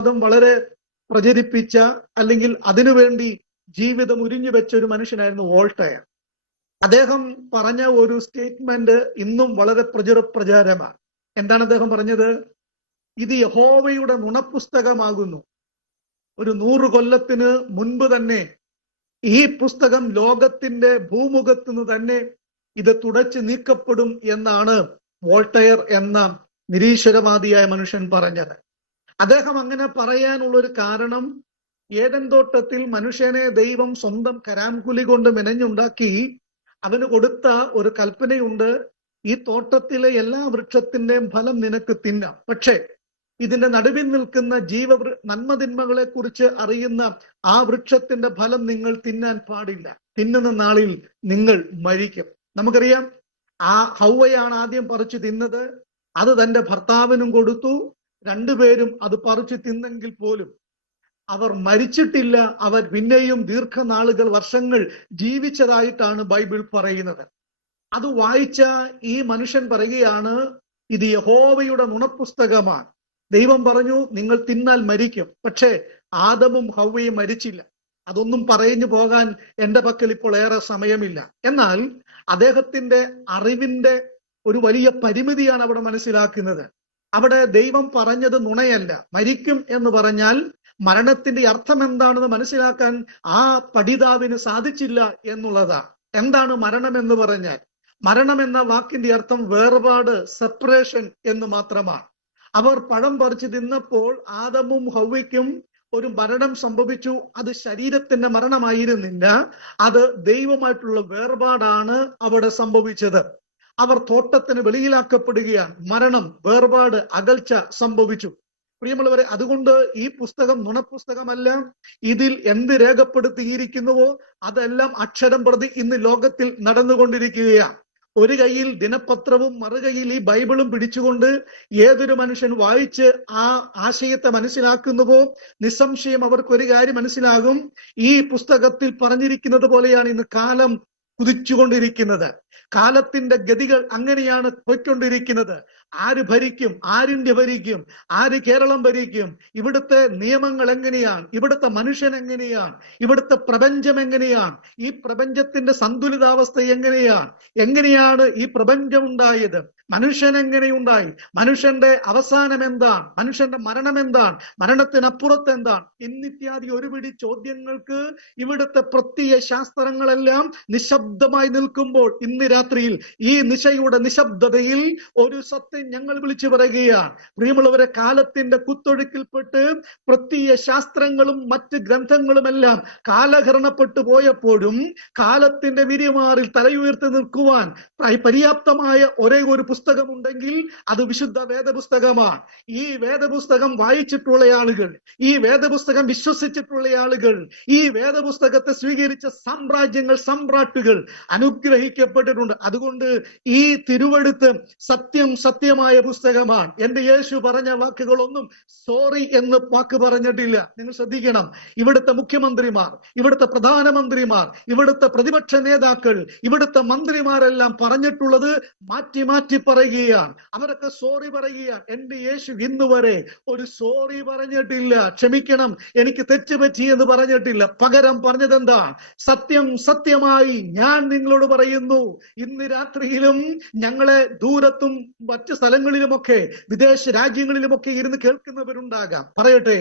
വളരെ പ്രചരിപ്പിച്ച അല്ലെങ്കിൽ അതിനുവേണ്ടി ജീവിതം ഉരിഞ്ഞു വെച്ച ഒരു മനുഷ്യനായിരുന്നു വോൾട്ടയർ. അദ്ദേഹം പറഞ്ഞ ഒരു സ്റ്റേറ്റ്മെന്റ് ഇന്നും വളരെ പ്രചാരമാണ്. എന്താണ് അദ്ദേഹം പറഞ്ഞത്? ഇത് യഹോവയുടെ നുണപുസ്തകമാകുന്നു. ഒരു 100 കൊല്ലത്തിന് മുൻപ് തന്നെ ഈ പുസ്തകം ലോകത്തിന്റെ ഭൂമുഖത്തുനിന്ന് തന്നെ ഇത് തുടച്ചു നീക്കപ്പെടും എന്നാണ് വോൾട്ടയർ എന്ന നിരീശ്വരവാദിയായ മനുഷ്യൻ പറഞ്ഞത്. അദ്ദേഹം അങ്ങനെ പറയാനുള്ള ഒരു കാരണം, ഏദൻ തോട്ടത്തിൽ മനുഷ്യനെ ദൈവം സ്വന്തം കരാംകുലി കൊണ്ട് മെനഞ്ഞുണ്ടാക്കി അവന് കൊടുത്ത ഒരു കൽപ്പനയുണ്ട്, ഈ തോട്ടത്തിലെ എല്ലാ വൃക്ഷത്തിന്റെയും ഫലം നിനക്ക് തിന്നാം, പക്ഷേ ഇതിന്റെ നടുവിൽ നിൽക്കുന്ന നന്മതിന്മകളെ കുറിച്ച് അറിയുന്ന ആ വൃക്ഷത്തിന്റെ ഫലം നിങ്ങൾ തിന്നാൻ പാടില്ല, തിന്നുന്ന നാളിൽ നിങ്ങൾ മരിക്കും. നമുക്കറിയാം, ആ ഹൗവയാണ് ആദ്യം പറിച്ചു തിന്നത്. അത് തന്റെ ഭർത്താവിനും കൊടുത്തു. രണ്ടുപേരും അത് പറിച്ചു തിന്നെങ്കിൽ പോലും അവർ മരിച്ചിട്ടില്ല. അവർ പിന്നെയും ദീർഘനാളുകൾ, വർഷങ്ങൾ ജീവിച്ചതായിട്ടാണ് ബൈബിൾ പറയുന്നത്. അത് വായിച്ച ഈ മനുഷ്യൻ പറയുകയാണ്, ഇത് യഹോവയുടെ നുണപുസ്തകമാണ്. ദൈവം പറഞ്ഞു നിങ്ങൾ തിന്നാൽ മരിക്കും, പക്ഷേ ആദമും ഹൗവയും മരിച്ചില്ല. അതൊന്നും പറഞ്ഞു പോകാൻ എൻ്റെ പക്കൽ ഇപ്പോൾ ഏറെ സമയമില്ല. എന്നാൽ അദ്ദേഹത്തിന്റെ അറിവിന്റെ ഒരു വലിയ പരിമിതിയാണ് അവിടെ മനസ്സിലാക്കുന്നത്. അവിടെ ദൈവം പറഞ്ഞത് നുണയല്ല. മരിക്കും എന്ന് പറഞ്ഞാൽ മരണത്തിന്റെ അർത്ഥം എന്താണെന്ന് മനസ്സിലാക്കാൻ ആ പഠിതാവിന് സാധിച്ചില്ല എന്നുള്ളതാണ്. എന്താണ് മരണം എന്ന് പറഞ്ഞാൽ? മരണം എന്ന വാക്കിന്റെ അർത്ഥം വേർപാട്, സെപ്പറേഷൻ എന്ന് മാത്രമാണ്. അവർ പഴം പറിച്ചു തിന്നപ്പോൾ ആദമും ഹൗവയ്ക്കും ഒരു മരണം സംഭവിച്ചു. അത് ശരീരത്തിന്റെ മരണമായിരുന്നില്ല, അത് ദൈവമായിട്ടുള്ള വേർപാടാണ് അവിടെ സംഭവിച്ചത്. അവർ തോട്ടത്തിന് വെളിയിലാക്കപ്പെടുകയാണ്. മരണം, വേർപാട്, അകൽച്ച സംഭവിച്ചു. പ്രിയമുള്ളവരെ, അതുകൊണ്ട് ഈ പുസ്തകം നുണപുസ്തകമല്ല. ഇതിൽ എന്ത് രേഖപ്പെടുത്തിയിരിക്കുന്നുവോ അതെല്ലാം അക്ഷരം പ്രതി ഇന്ന് ലോകത്തിൽ നടന്നുകൊണ്ടിരിക്കുകയാണ്. ഒരു കയ്യിൽ ദിനപത്രവും മറുകൈയിൽ ഈ ബൈബിളും പിടിച്ചുകൊണ്ട് ഏതൊരു മനുഷ്യൻ വായിച്ച് ആ ആശയത്തെ മനസ്സിലാക്കുന്നുവോ നിസ്സംശയം അവർക്കൊരു കാര്യം മനസ്സിലാകും, ഈ പുസ്തകത്തിൽ പറഞ്ഞിരിക്കുന്നത് പോലെയാണ് ഇന്ന് കാലം കുതിച്ചുകൊണ്ടിരിക്കുന്നത്. കാലത്തിന്റെ ഗതികൾ അങ്ങനെയാണ് പോയിക്കൊണ്ടിരിക്കുന്നത്. ആര് ഭരിക്കും? ആരിന്ത്യ ഭരിക്കും? ആര് കേരളം ഭരിക്കും? ഇവിടുത്തെ നിയമങ്ങൾ എങ്ങനെയാണ്? ഇവിടുത്തെ മനുഷ്യൻ എങ്ങനെയാണ്? ഇവിടുത്തെ പ്രപഞ്ചം എങ്ങനെയാണ്? ഈ പ്രപഞ്ചത്തിന്റെ സന്തുലിതാവസ്ഥ എങ്ങനെയാണ് ഈ പ്രപഞ്ചം ഉണ്ടായത്? മനുഷ്യൻ എങ്ങനെയുണ്ടായി? മനുഷ്യന്റെ അവസാനം എന്താണ്? മനുഷ്യന്റെ മരണം എന്താണ്? മരണത്തിനപ്പുറത്ത് എന്താണ്? എന്നിത്യാദി ഒരുപിടി ചോദ്യങ്ങൾക്ക് ഇവിടുത്തെ പ്രത്യയ ശാസ്ത്രങ്ങളെല്ലാം നിശബ്ദമായി നിൽക്കുമ്പോൾ ഇന്ന് രാത്രിയിൽ ഈ നിശയുടെ നിശബ്ദതയിൽ ഒരു സത്യം ഞങ്ങൾ വിളിച്ചു പറയുകയാണ്. പ്രിയമുള്ളവരെ, കാലത്തിന്റെ കുത്തൊഴുക്കിൽപ്പെട്ട് പ്രത്യയ ശാസ്ത്രങ്ങളും മറ്റ് ഗ്രന്ഥങ്ങളുമെല്ലാം കാലഹരണപ്പെട്ടു പോയപ്പോഴും കാലത്തിന്റെ വിരിമാറിൽ തലയുയർത്തി നിൽക്കുവാൻ പര്യാപ്തമായ ഒരേ ഒരു പുസ്തകമുണ്ടെങ്കിൽ അത് വിശുദ്ധ വേദപുസ്തകമാണ്. ഈ വേദപുസ്തകം വായിച്ചിട്ടുള്ള ആളുകൾ, ഈ വേദപുസ്തകം വിശ്വസിച്ചിട്ടുള്ള ആളുകൾ, ഈ വേദപുസ്തകത്തെ സ്വീകരിച്ച സാമ്രാജ്യങ്ങൾ, സമ്രാട്ടുകൾ അനുഗ്രഹിക്കപ്പെട്ടിട്ടുണ്ട്. അതുകൊണ്ട് ഈ തിരുവെഴുത്ത് സത്യമായ പുസ്തകമാണ്. എന്റെ യേശു പറഞ്ഞ വാക്കുകളൊന്നും സോറി എന്ന് വാക്ക് പറഞ്ഞിട്ടില്ല. നിങ്ങൾ ശ്രദ്ധിക്കണം, ഇവിടുത്തെ മുഖ്യമന്ത്രിമാർ, ഇവിടുത്തെ പ്രധാനമന്ത്രിമാർ, ഇവിടുത്തെ പ്രതിപക്ഷ നേതാക്കൾ, ഇവിടുത്തെ മന്ത്രിമാരെല്ലാം പറഞ്ഞിട്ടുള്ളത് മാറ്റി മാറ്റി പറയുകയാണ്. അവരൊക്കെ സോറി പറയുകയാണ്. എന്റെ യേശു ഇന്ന് വരെ ഒരു സോറി പറഞ്ഞിട്ടില്ല. ക്ഷമിക്കണം, എനിക്ക് തെറ്റുപറ്റി എന്ന് പറഞ്ഞിട്ടില്ല. പകരം പറഞ്ഞത് എന്താ? സത്യമായി ഞാൻ നിങ്ങളോട് പറയുന്നു. ഇന്ന് രാത്രിയിലും ഞങ്ങളെ ദൂരത്തും മറ്റ് സ്ഥലങ്ങളിലുമൊക്കെ വിദേശ രാജ്യങ്ങളിലുമൊക്കെ ഇരുന്ന് കേൾക്കുന്നവരുണ്ടാകാം. പറയട്ടെ,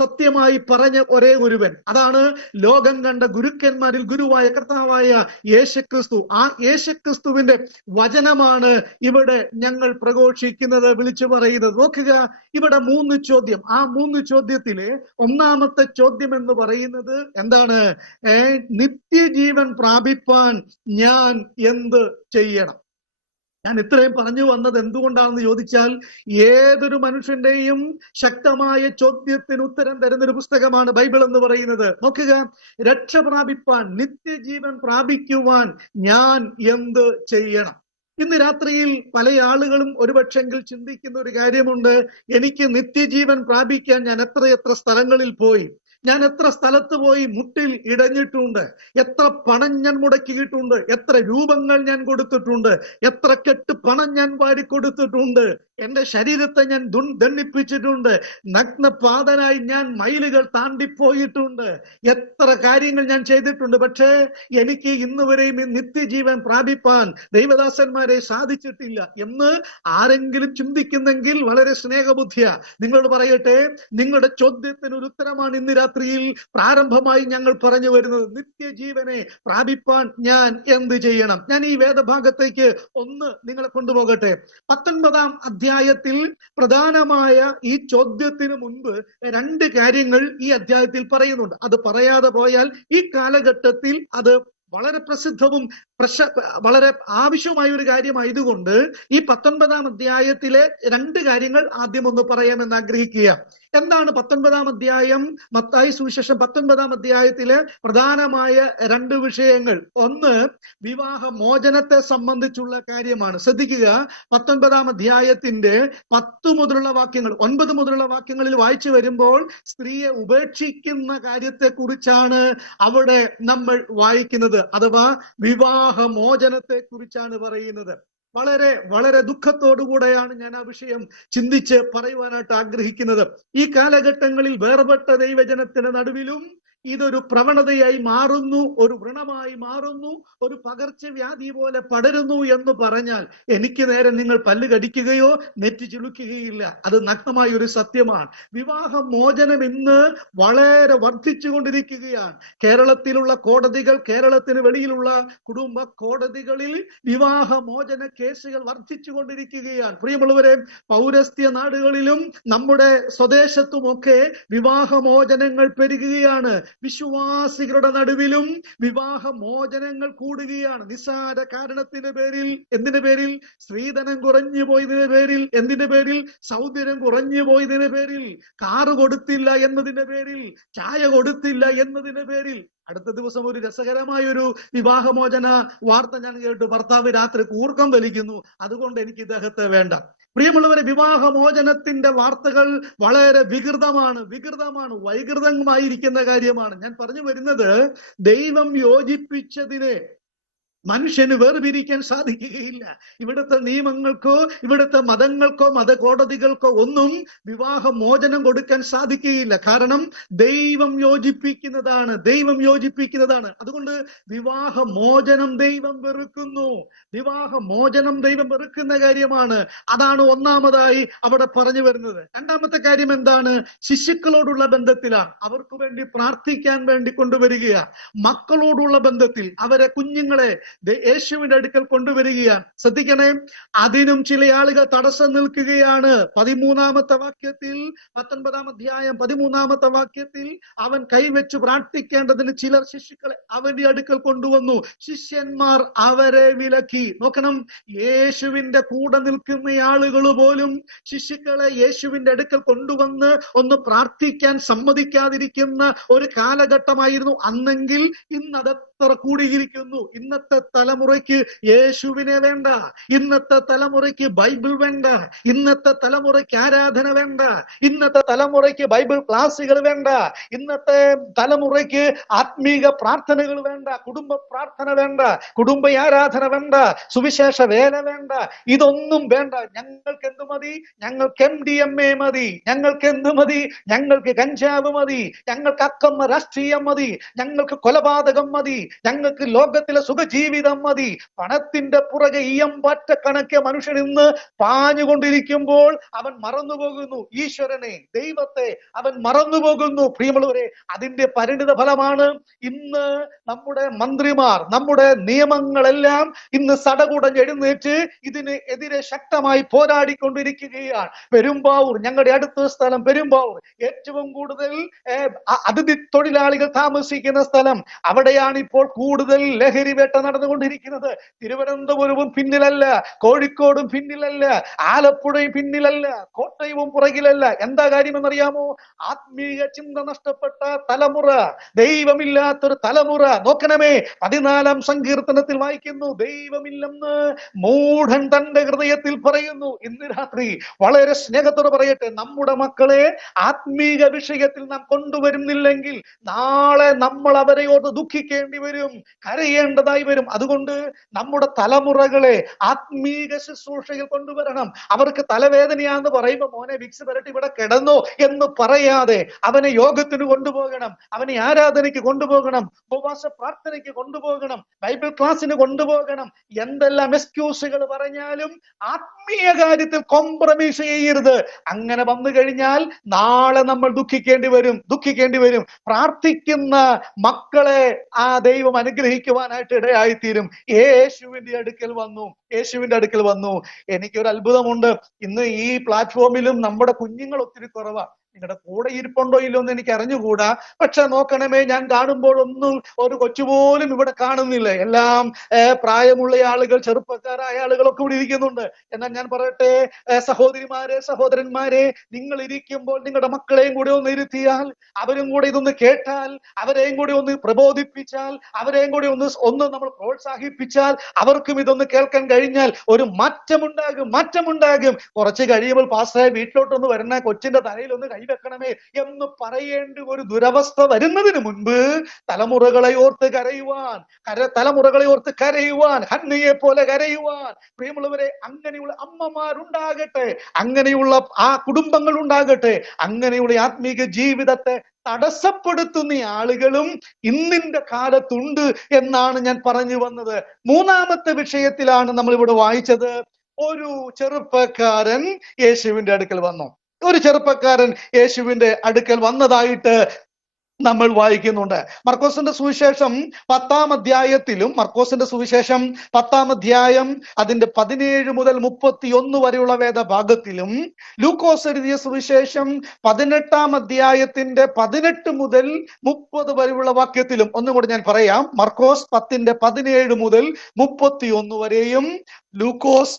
സത്യമായി പറഞ്ഞ ഒരേ ഒരുവൻ, അതാണ് ലോകം കണ്ട ഗുരുക്കന്മാരിൽ ഗുരുവായ കർത്താവായ യേശുക്രിസ്തു. ആ യേശുക്രിസ്തുവിന്റെ വചനമാണ് ഇവിടെ ഞങ്ങൾ പ്രഘോഷിക്കുന്നത്, വിളിച്ചു പറയുന്നത്. നോക്കുക, ഇവിടെ 3 ചോദ്യം. ആ 3 ചോദ്യത്തിലെ ഒന്നാമത്തെ ചോദ്യം എന്ന് പറയുന്നത് എന്താണ്? നിത്യജീവൻ പ്രാപിപ്പാൻ ഞാൻ എന്ത് ചെയ്യണം? ഞാൻ ഇത്രയും പറഞ്ഞു വന്നത് എന്തുകൊണ്ടാണെന്ന് ചോദിച്ചാൽ, ഏതൊരു മനുഷ്യന്റെയും ശക്തമായ ചോദ്യത്തിന് ഉത്തരം തരുന്നൊരു പുസ്തകമാണ് ബൈബിൾ എന്ന് പറയുന്നത്. നോക്കുക, രക്ഷ പ്രാപിപ്പാൻ, നിത്യജീവൻ പ്രാപിക്കുവാൻ ഞാൻ എന്ത് ചെയ്യണം? ഇന്ന് രാത്രിയിൽ പല ആളുകളും ഒരുപക്ഷെങ്കിൽ ചിന്തിക്കുന്ന ഒരു കാര്യമുണ്ട്, എനിക്ക് നിത്യജീവൻ പ്രാപിക്കാൻ ഞാൻ എത്രയെത്ര സ്ഥലങ്ങളിൽ പോയി, ഞാൻ എത്ര സ്ഥലത്ത് പോയി മുട്ടിൽ ഇടഞ്ഞിട്ടുണ്ട്, എത്ര പണം ഞാൻ മുടക്കിയിട്ടുണ്ട്, എത്ര രൂപങ്ങൾ ഞാൻ കൊടുത്തിട്ടുണ്ട്, എത്ര കെട്ട് പണം ഞാൻ വാരിക്കൊടുത്തിട്ടുണ്ട്, എന്റെ ശരീരത്തെ ഞാൻ ദണ്ഡിപ്പിച്ചിട്ടുണ്ട്, നഗ്നപാതനായി ഞാൻ മൈലുകൾ താണ്ടിപ്പോയിട്ടുണ്ട്, എത്ര കാര്യങ്ങൾ ഞാൻ ചെയ്തിട്ടുണ്ട്. പക്ഷേ എനിക്ക് ഇന്ന് വരെയും ഈ നിത്യജീവൻ പ്രാപിപ്പാൻ ദൈവദാസന്മാരെ സാധിച്ചിട്ടില്ല എന്ന് ആരെങ്കിലും ചിന്തിക്കുന്നെങ്കിൽ വളരെ സ്നേഹബുദ്ധിയാ നിങ്ങളോട് പറയട്ടെ, നിങ്ങളുടെ ചോദ്യത്തിന് ഒരു ഉത്തരമാണ് ഇന്ന് രാത്രിയിൽ പ്രാരംഭമായി ഞങ്ങൾ പറഞ്ഞു വരുന്നത്. നിത്യജീവനെ പ്രാപിപ്പാൻ ഞാൻ എന്ത് ചെയ്യണം? ഞാൻ ഈ വേദഭാഗത്തേക്ക് ഒന്ന് നിങ്ങളെ കൊണ്ടുപോകട്ടെ. 19-ാം അധ്യായത്തിൽ പ്രധാനമായ ഈ ചോദ്യത്തിന് മുൻപ് രണ്ട് കാര്യങ്ങൾ ഈ അധ്യായത്തിൽ പറയുന്നുണ്ട്. അത് പറയാതെ പോയാൽ ഈ കാലഘട്ടത്തിൽ അത് വളരെ പ്രസിദ്ധവും വളരെ ആവശ്യമായ ഒരു കാര്യമായതുകൊണ്ട് ഈ 19-ാം അധ്യായത്തിലെ രണ്ട് കാര്യങ്ങൾ ആദ്യം ഒന്ന് പറയാമെന്ന് ആഗ്രഹിക്കുക. എന്താണ് 19-ാം അധ്യായം? മത്തായി സുവിശേഷം 19-ാം അധ്യായത്തിലെ പ്രധാനമായ രണ്ട് വിഷയങ്ങൾ. ഒന്ന്, വിവാഹ മോചനത്തെ സംബന്ധിച്ചുള്ള കാര്യമാണ്. ശ്രദ്ധിക്കുക, 19-ാം അധ്യായത്തിന്റെ 10 മുതലുള്ള വാക്യങ്ങൾ, 9 മുതലുള്ള വാക്യങ്ങളിൽ വായിച്ചു വരുമ്പോൾ സ്ത്രീയെ ഉപേക്ഷിക്കുന്ന കാര്യത്തെ കുറിച്ചാണ് അവിടെ നമ്മൾ വായിക്കുന്നത്. അഥവാ വിവാഹ മോചനത്തെ കുറിച്ചാണ് പറയുന്നത്. വളരെ വളരെ ദുഃഖത്തോടുകൂടെയാണ് ഞാൻ ആ വിഷയം ചിന്തിച്ച് പറയുവാനായിട്ട് ആഗ്രഹിക്കുന്നത്. ഈ കാലഘട്ടങ്ങളിൽ വേർപെട്ട ദൈവജനത്തിന്റെ നടുവിലും ഇതൊരു പ്രവണതയായി മാറുന്നു, ഒരു വ്രണമായി മാറുന്നു, ഒരു പകർച്ചവ്യാധി പോലെ പടരുന്നു എന്ന് പറഞ്ഞാൽ എനിക്ക് നേരെ നിങ്ങൾ പല്ല് കടിക്കുകയോ നെറ്റി ചുളുക്കുകയില്ല. അത് നഗ്നമായ ഒരു സത്യമാണ്. വിവാഹ മോചനം ഇന്ന് വളരെ വർദ്ധിച്ചു കൊണ്ടിരിക്കുകയാണ്. കേരളത്തിലുള്ള കോടതികൾ, കേരളത്തിന് വെളിയിലുള്ള കുടുംബ കോടതികളിൽ വിവാഹ മോചന കേസുകൾ വർദ്ധിച്ചു കൊണ്ടിരിക്കുകയാണ്. പ്രിയമുള്ളവരെ, പൗരസ്ത്യ നാടുകളിലും നമ്മുടെ സ്വദേശത്തുമൊക്കെ വിവാഹമോചനങ്ങൾ പെരുകുകയാണ്. വിശ്വാസികളുടെ നടുവിലും വിവാഹ മോചനങ്ങൾ കൂടുകയാണ്. നിസ്സാര കാരണത്തിന്റെ പേരിൽ, എന്തിന്റെ പേരിൽ? സ്ത്രീധനം കുറഞ്ഞു പോയതിന്റെ പേരിൽ, എന്തിന്റെ പേരിൽ? സൗന്ദര്യം കുറഞ്ഞു പോയതിന്റെ പേരിൽ, കാറ് കൊടുത്തില്ല എന്നതിന്റെ പേരിൽ, ചായ കൊടുത്തില്ല എന്നതിന്റെ പേരിൽ. അടുത്ത ദിവസം ഒരു രസകരമായ ഒരു വിവാഹമോചന വാർത്ത ഞാൻ കേട്ടു. ഭർത്താവ് രാത്രി കൂർക്കം വലിക്കുന്നു, അതുകൊണ്ട് എനിക്ക് ഇദ്ദേഹത്തെ വേണ്ട. പ്രിയമുള്ളവരെ, വിവാഹമോചനത്തിന്റെ വാർത്തകൾ വളരെ വികൃതമാണ്, വൈകൃതമായിരിക്കുന്ന കാര്യമാണ്. ഞാൻ പറഞ്ഞു വരുന്നത്, ദൈവം യോജിപ്പിച്ചതിനെ മനുഷ്യന് വേർപിരിക്കാൻ സാധിക്കുകയില്ല. ഇവിടുത്തെ നിയമങ്ങൾക്കോ ഇവിടുത്തെ മതങ്ങൾക്കോ മതകോടതികൾക്കോ ഒന്നും വിവാഹ മോചനം കൊടുക്കാൻ സാധിക്കുകയില്ല. കാരണം ദൈവം യോജിപ്പിക്കുന്നതാണ്. അതുകൊണ്ട് വിവാഹ മോചനം ദൈവം വെറുക്കുന്നു. വിവാഹ മോചനം ദൈവം വെറുക്കുന്ന കാര്യമാണ്. അതാണ് ഒന്നാമതായി അവിടെ പറഞ്ഞു വരുന്നത്. രണ്ടാമത്തെ കാര്യം എന്താണ്? ശിശുക്കളോടുള്ള ബന്ധത്തിലാണ്. അവർക്ക് വേണ്ടി പ്രാർത്ഥിക്കാൻ വേണ്ടി കൊണ്ടുവരികയാണ്. മക്കളോടുള്ള ബന്ധത്തിൽ അവരെ, കുഞ്ഞുങ്ങളെ യേശുവിന്റെ അടുക്കൽ കൊണ്ടുവരികയാണ്. ശ്രദ്ധിക്കണേ, അതിനും ചില ആളുകൾ തടസ്സം നിൽക്കുകയാണ്. 13-ാമത്തെ വാക്യത്തിൽ, 19-ാം അധ്യായം 13-ാമത്തെ വാക്യത്തിൽ, അവൻ കൈവച്ചു പ്രാർത്ഥിക്കേണ്ടതിന് ചിലർ ശിശുക്കളെ അവന്റെ അടുക്കൽ കൊണ്ടുവന്നു, ശിഷ്യന്മാർ അവരെ വിലക്കി. നോക്കണം, യേശുവിന്റെ കൂടെ നിൽക്കുന്ന ആളുകൾ പോലും ശിശുക്കളെ യേശുവിന്റെ അടുക്കൽ കൊണ്ടുവന്ന് ഒന്ന് പ്രാർത്ഥിക്കാൻ സമ്മതിക്കാതിരിക്കുന്ന ഒരു കാലഘട്ടമായിരുന്നു അന്നെങ്കിൽ ഇന്നതെത്ര കൂടിയിരിക്കുന്നു. ഇന്നത്തെ തലമുറയ്ക്ക് യേശുവിനെ വേണ്ട, ഇന്നത്തെ തലമുറയ്ക്ക് ബൈബിൾ വേണ്ട, ഇന്നത്തെ തലമുറയ്ക്ക് ആരാധന വേണ്ട, ഇന്നത്തെ തലമുറയ്ക്ക് ബൈബിൾ ക്ലാസുകൾ വേണ്ട, ഇന്നത്തെ തലമുറയ്ക്ക് ആത്മീക പ്രാർത്ഥനകൾ വേണ്ട, കുടുംബ പ്രാർത്ഥന വേണ്ട, കുടുംബ ആരാധന വേണ്ട, സുവിശേഷ വേല വേണ്ട, ഇതൊന്നും വേണ്ട. ഞങ്ങൾക്ക് എന്ത് മതി? ഞങ്ങൾക്ക് MDMA മതി, ഞങ്ങൾക്ക് എന്ത് മതി? ഞങ്ങൾക്ക് കഞ്ചാവ് മതി, ഞങ്ങൾക്ക് അക്കമ്മ രാഷ്ട്രീയം മതി, ഞങ്ങൾക്ക് കൊലപാതകം മതി, ഞങ്ങൾക്ക് ലോകത്തിലെ സുഖജീവിതം മതി. പണത്തിന്റെ പുറകെ ഈയമ്പാറ്റ കണക്കെ മനുഷ്യൻ ഇന്ന് പാഞ്ഞുകൊണ്ടിരിക്കുമ്പോൾ അവൻ മറന്നുപോകുന്നു ഈശ്വരനെ, ദൈവത്തെ അവൻ മറന്നുപോകുന്നു. പ്രിയമുള്ളവരെ, അതിന്റെ പരിണിത ഫലമാണ് ഇന്ന് നമ്മുടെ മന്ത്രിമാർ, നമ്മുടെ നിയമങ്ങളെല്ലാം ഇന്ന് സടകുടഞ്ഞ് എഴുന്നേറ്റ് ഇതിന് എതിരെ ശക്തമായി പോരാടിക്കൊണ്ടിരിക്കുകയാണ്. പെരുമ്പാവൂർ, ഞങ്ങളുടെ അടുത്ത സ്ഥലം പെരുമ്പാവൂർ, ഏറ്റവും കൂടുതൽ അതിഥി തൊഴിലാളികൾ താമസിക്കുന്ന സ്ഥലം. അവിടെയാണ് ഇപ്പോൾ ഇപ്പോൾ കൂടുതൽ ലഹരി വേട്ട നടന്നുകൊണ്ടിരിക്കുന്നത്. തിരുവനന്തപുരവും പിന്നിലല്ല, കോഴിക്കോടും പിന്നിലല്ല, ആലപ്പുഴയും പിന്നിലല്ല, കോട്ടയവും പുറകിലല്ല. എന്താ കാര്യമെന്നറിയാമോ? ആത്മീയ ചിന്ത നഷ്ടപ്പെട്ട തലമുറ, ദൈവമില്ലാത്തൊരു തലമുറ. നോക്കണമേ, 14 സങ്കീർത്തനത്തിൽ വായിക്കുന്നു, ദൈവമില്ലെന്ന് മൂഢൻ തന്റെ ഹൃദയത്തിൽ പറയുന്നു. ഇന്ന് രാത്രി വളരെ സ്നേഹത്തോടെ പറയട്ടെ, നമ്മുടെ മക്കളെ ആത്മീക വിഷയത്തിൽ നാം കൊണ്ടുവരുന്നില്ലെങ്കിൽ നാളെ നമ്മൾ അവരെ ഓർത്ത് ദുഃഖിക്കേണ്ടി വരും, കരയേണ്ടതായി വരും. അതുകൊണ്ട് നമ്മുടെ തലമുറകളെ ആത്മീക ശുശ്രൂഷയിൽ കൊണ്ടുവരണം. അവർക്ക് തലവേദനയാന്ന് പറയുമ്പോൾ മോനെ വിക്സ് വരട്ടി ഇവിടെ കിടന്നോ എന്ന് പറയാതെ അവനെ യോഗത്തിന് കൊണ്ടുപോകണം, അവനെ ആരാധനയ്ക്ക് കൊണ്ടുപോകണം, ഉപവാസ പ്രാർത്ഥനയ്ക്ക് കൊണ്ടുപോകണം, ബൈബിൾ ക്ലാസ്സിന് കൊണ്ടുപോകണം. എന്തെല്ലാം എക്സ്ക്യൂസുകൾ പറഞ്ഞാലും ആത്മീയ കാര്യത്തിൽ കോംപ്രമൈസ് ചെയ്യരുത്. അങ്ങനെ വന്നു കഴിഞ്ഞാൽ നാളെ നമ്മൾ ദുഃഖിക്കേണ്ടി വരും. പ്രാർത്ഥിക്കുന്ന മക്കളെ ആ ദൈവം അനുഗ്രഹിക്കുവാനായിട്ട് ഇടയായിത്തീരും. യേശുവിന്റെ അടുക്കൽ വന്നു. എനിക്കൊരു അത്ഭുതമുണ്ട്. ഇന്ന് ഈ പ്ലാറ്റ്ഫോമിലും നമ്മുടെ കുഞ്ഞുങ്ങൾ ഒത്തിരി കുറവാണ്. നിങ്ങളുടെ കൂടെ ഇരിപ്പുണ്ടോ ഇല്ലോ എന്ന് എനിക്ക് അറിഞ്ഞുകൂടാ. പക്ഷെ നോക്കണമേ, ഞാൻ കാണുമ്പോഴൊന്നും ഒരു കൊച്ചുപോലും ഇവിടെ കാണുന്നില്ല. എല്ലാം പ്രായമുള്ള ആളുകൾ, ചെറുപ്പക്കാരായ ആളുകളൊക്കെ ഇവിടെ ഇരിക്കുന്നുണ്ട്. എന്നാൽ ഞാൻ പറയട്ടെ, സഹോദരിമാരെ, സഹോദരന്മാരെ, നിങ്ങൾ ഇരിക്കുമ്പോൾ നിങ്ങളുടെ മക്കളെയും കൂടെ ഒന്ന് ഇരുത്തിയാൽ, അവരും കൂടെ ഇതൊന്ന് കേട്ടാൽ, അവരെയും കൂടി ഒന്ന് പ്രബോധിപ്പിച്ചാൽ, അവരെയും കൂടി ഒന്ന് നമ്മൾ പ്രോത്സാഹിപ്പിച്ചാൽ, അവർക്കും ഇതൊന്ന് കേൾക്കാൻ കഴിഞ്ഞാൽ ഒരു മാറ്റമുണ്ടാകും. കുറച്ച് കഴിയുമ്പോൾ പാസ്റ്ററെ വീട്ടിലോട്ടൊന്ന് വരുന്ന കൊച്ചിന്റെ തലയിൽ ഒന്ന് കൈവെക്കണമേ എന്ന് പറയേണ്ട ഒരു ദുരവസ്ഥ വരുന്നതിന് മുൻപ് തലമുറകളെ ഓർത്ത് കരയുവാൻ, ഹന്നയെ പോലെ കരയുവാൻ, പ്രിയമുള്ളവരെ, അങ്ങനെയുള്ള അമ്മമാരുണ്ടാകട്ടെ, അങ്ങനെയുള്ള ആ കുടുംബങ്ങൾ ഉണ്ടാകട്ടെ. അങ്ങനെയുള്ള ആത്മീക ജീവിതത്തെ തടസ്സപ്പെടുത്തുന്ന ആളുകളും ഇന്നിന്റെ കാലത്തുണ്ട് എന്നാണ് ഞാൻ പറഞ്ഞു വന്നത്. മൂന്നാമത്തെ വിഷയത്തിലാണ് നമ്മൾ ഇവിടെ വായിച്ചത്. ഒരു ചെറുപ്പക്കാരൻ യേശുവിന്റെ അടുക്കൽ വന്നു. വന്നതായിട്ട് നമ്മൾ വായിക്കുന്നുണ്ട്. മർക്കോസിന്റെ സുവിശേഷം 10-ാം അധ്യായത്തിലും, മർക്കോസിന്റെ സുവിശേഷം 10-ാം അധ്യായം അതിന്റെ 17 മുതൽ 31 വരെയുള്ള വേദഭാഗത്തിലും, ലൂക്കോസ് എഴുതിയ സുവിശേഷം 18-ാം അധ്യായത്തിന്റെ 18 മുതൽ 30 വരെയുള്ള വാക്യത്തിലും, ഒന്നുകൂടി ഞാൻ പറയാം, മർക്കോസ് 10-ന്റെ 17 മുതൽ 31 വരെയും, ലൂക്കോസ്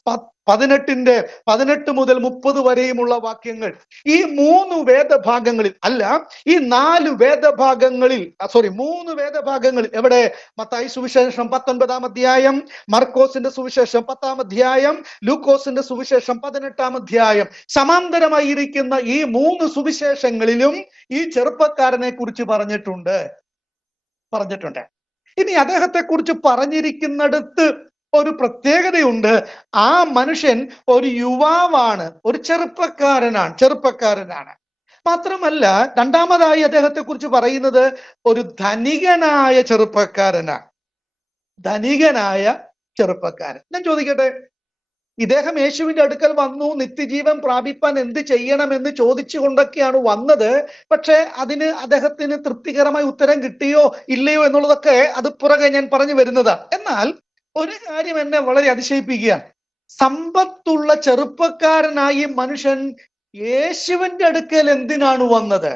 18 മുതൽ 30 വരെയുമുള്ള വാക്യങ്ങൾ. ഈ 3 വേദഭാഗങ്ങളിൽ അല്ല, ഈ 3 വേദഭാഗങ്ങളിൽ എവിടെ? മത്തായി സുവിശേഷം 19-ാം അധ്യായം, മർക്കോസിന്റെ സുവിശേഷം 10-ാം അധ്യായം, ലൂക്കോസിന്റെ സുവിശേഷം 18-ാം അധ്യായം, സമാന്തരമായിരിക്കുന്ന ഈ 3 സുവിശേഷങ്ങളിലും ഈ ചെറുപ്പക്കാരനെ കുറിച്ച് പറഞ്ഞിട്ടുണ്ട്. ഇനി അദ്ദേഹത്തെ കുറിച്ച് പറഞ്ഞിരിക്കുന്നിടത്ത് ഒരു പ്രത്യേകതയുണ്ട്. ആ മനുഷ്യൻ ഒരു യുവാവാണ്, ഒരു ചെറുപ്പക്കാരനാണ്. മാത്രമല്ല, രണ്ടാമതായി അദ്ദേഹത്തെ കുറിച്ച് പറയുന്നത് ഒരു ധനികനായ ചെറുപ്പക്കാരൻ. ഞാൻ ചോദിക്കട്ടെ, ഇദ്ദേഹം യേശുവിന്റെ അടുക്കൽ വന്നു, നിത്യജീവൻ പ്രാപിപ്പാൻ എന്ത് ചെയ്യണമെന്ന് ചോദിച്ചുകൊണ്ടൊക്കെയാണ് വന്നത്. പക്ഷെ അതിന് അദ്ദേഹത്തിന് തൃപ്തികരമായ ഉത്തരം കിട്ടിയോ ഇല്ലയോ എന്നുള്ളതൊക്കെ അത് പുറകെ ഞാൻ പറഞ്ഞു വരുന്നതാണ്. എന്നാൽ ഒരു കാര്യം എന്നെ വളരെ അതിശയിപ്പിക്കുകയാണ്. സമ്പത്തുള്ള ചെറുപ്പക്കാരനായി മനുഷ്യൻ യേശുവിന്റെ അടുക്കൽ എന്തിനാണ് വന്നത്?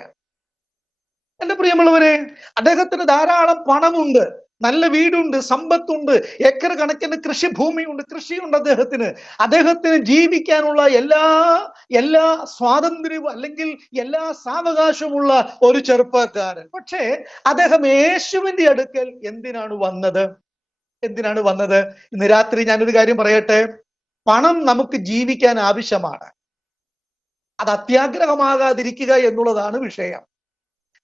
എന്റെ പ്രിയമുള്ളവരെ, അദ്ദേഹത്തിന് ധാരാളം പണമുണ്ട്, നല്ല വീടുണ്ട്, സമ്പത്തുണ്ട്, ഏക്കർ കണക്കിന് കൃഷിയുണ്ട് അദ്ദേഹത്തിന് ജീവിക്കാനുള്ള എല്ലാ സ്വാതന്ത്ര്യവും അല്ലെങ്കിൽ എല്ലാ സാവകാശമുള്ള ഒരു ചെറുപ്പക്കാരൻ. പക്ഷേ അദ്ദേഹം യേശുവിന്റെ അടുക്കൽ എന്തിനാണ് വന്നത്? ഇന്ന് രാത്രി ഞാനൊരു കാര്യം പറയട്ടെ. പണം നമുക്ക് ജീവിക്കാൻ ആവശ്യമാണ്. അത് അത്യാഗ്രഹമാകാതിരിക്കുക എന്നുള്ളതാണ് വിഷയം.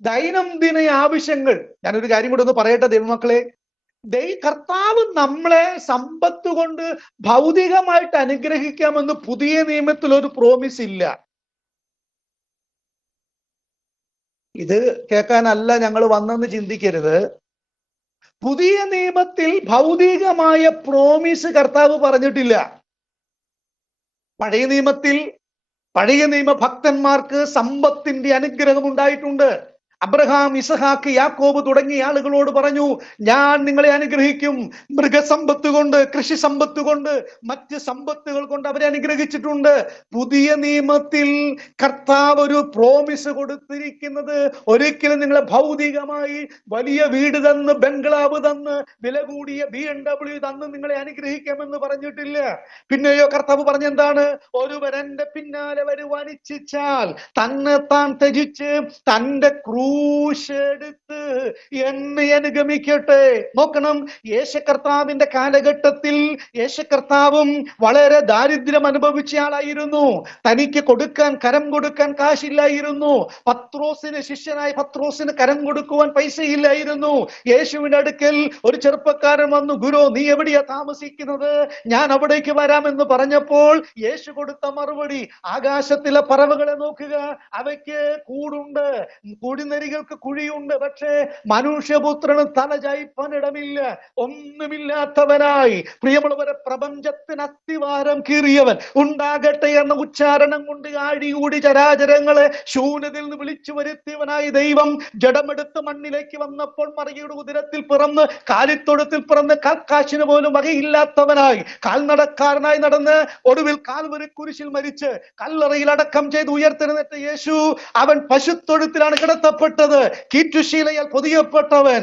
ദൈനംദിന ആവശ്യങ്ങൾ, ഞാനൊരു കാര്യം കൂടെ ഒന്ന് പറയട്ടെ ദൈവമക്കളെ. കർത്താവ് നമ്മളെ സമ്പത്ത് കൊണ്ട് ഭൗതികമായിട്ട് അനുഗ്രഹിക്കാമെന്ന് പുതിയ നിയമത്തിൽ ഒരു പ്രോമിസ് ഇല്ല. ഇത് കേൾക്കാനല്ല ഞങ്ങൾ വന്നെന്ന് ചിന്തിക്കരുത്. പുതിയ നിയമത്തിൽ ഭൗതികമായ പ്രോമിസ് കർത്താവ് പറഞ്ഞിട്ടില്ല. പഴയ നിയമ ഭക്തന്മാർക്ക് സമ്പത്തിന്റെ അനുഗ്രഹം ഉണ്ടായിട്ടുണ്ട്. അബ്രഹാം, ഇസഹാക്ക്, യാക്കോബ് തുടങ്ങിയ ആളുകളോട് പറഞ്ഞു, ഞാൻ നിങ്ങളെ അനുഗ്രഹിക്കും. മൃഗസമ്പത്ത് കൊണ്ട്, കൃഷി സമ്പത്ത് കൊണ്ട്, മറ്റ് സമ്പത്തുകൾ കൊണ്ട് അവരെ അനുഗ്രഹിച്ചിട്ടുണ്ട്. പുതിയ നിയമത്തിൽ കർത്താവ് ഒരു പ്രോമിസ് കൊടുത്തിരിക്കുന്നത് ഒരിക്കലും നിങ്ങളെ ഭൗതികമായി വലിയ വീട് തന്ന്, ബംഗ്ലാവ് തന്ന്, വില കൂടിയ BMW തന്ന് നിങ്ങളെ അനുഗ്രഹിക്കാമെന്ന് പറഞ്ഞിട്ടില്ല. പിന്നെയോ കർത്താവ് പറഞ്ഞെന്താണ്? ഒരുവൻ എന്റെ പിന്നാലെ വരുവാൻ ഇച്ഛിച്ചാൽ തന്നെ താൻ ത്യജിച്ച് തന്റെ ക്രൂശ് എടുത്ത് എന്നെ അനുഗമിക്കട്ടെ. നോക്കണം, യേശുകർത്താവിന്റെ കാലഘട്ടത്തിൽ യേശുകർത്താവും വളരെ ദാരിദ്ര്യം അനുഭവിച്ച ആളായിരുന്നു. തനിക്ക് കൊടുക്കാൻ, കരം കൊടുക്കാൻ കാശില്ലായിരുന്നു. ശിഷ്യനായ പത്രോസിന് കരം കൊടുക്കുവാൻ പൈസയില്ലായിരുന്നു. യേശുവിന്റെ അടുക്കൽ ഒരു ചെറുപ്പക്കാരൻ വന്നു, ഗുരു നീ എവിടെയാ താമസിക്കുന്നത്? ഞാൻ അവിടേക്ക് വരാമെന്ന് പറഞ്ഞപ്പോൾ യേശു കൊടുത്ത മറുപടി, ആകാശത്തിലെ പറവകളെ നോക്കുക, അവയ്ക്ക് കൂടുണ്ട്, കുടിനരികൾക്ക് കുഴിയുണ്ട്, പക്ഷേ മനുഷ്യപുത്രന് തലചായ്പാൻ ഇടമില്ല. ഒന്നുമില്ലാത്തവനായി പ്രിയമുള്ളവരെ, പ്രപഞ്ചത്തിന് അസ്ഥിവാരം കീറിയവൻ, ഉണ്ടാകട്ടെ എന്ന ഉച്ചാരണം കൊണ്ട് ആഴികൂടി ചരാചരങ്ങളെ ശൂന്യതയിൽ നിന്ന് വിളിച്ചു വരുത്തിയവനായി ദൈവം ജഡമെടുത്ത് മണ്ണിലേക്ക് വന്നപ്പോൾ മറിയയുടെ ഉദരത്തിൽ പിറന്ന്, കാലിത്തൊഴുത്തിൽ പിറന്ന്, കാൽക്കാശിന് പോലും വകയില്ലാത്തവനായി കാൽനടക്കാരനായി നടന്ന് ഒടുവിൽ കാൽവരി കുരിശിൽ മരിച്ച് കല്ലറയിൽ അടക്കം ചെയ്ത് ഉയർത്തെഴുന്നേറ്റ യേശു, അവൻ പശുത്തൊഴുത്തിലാണ് കിടത്തപ്പെട്ടത്. കീറ്റുശീലയാൽ പൊതിയപ്പെട്ടവൻ,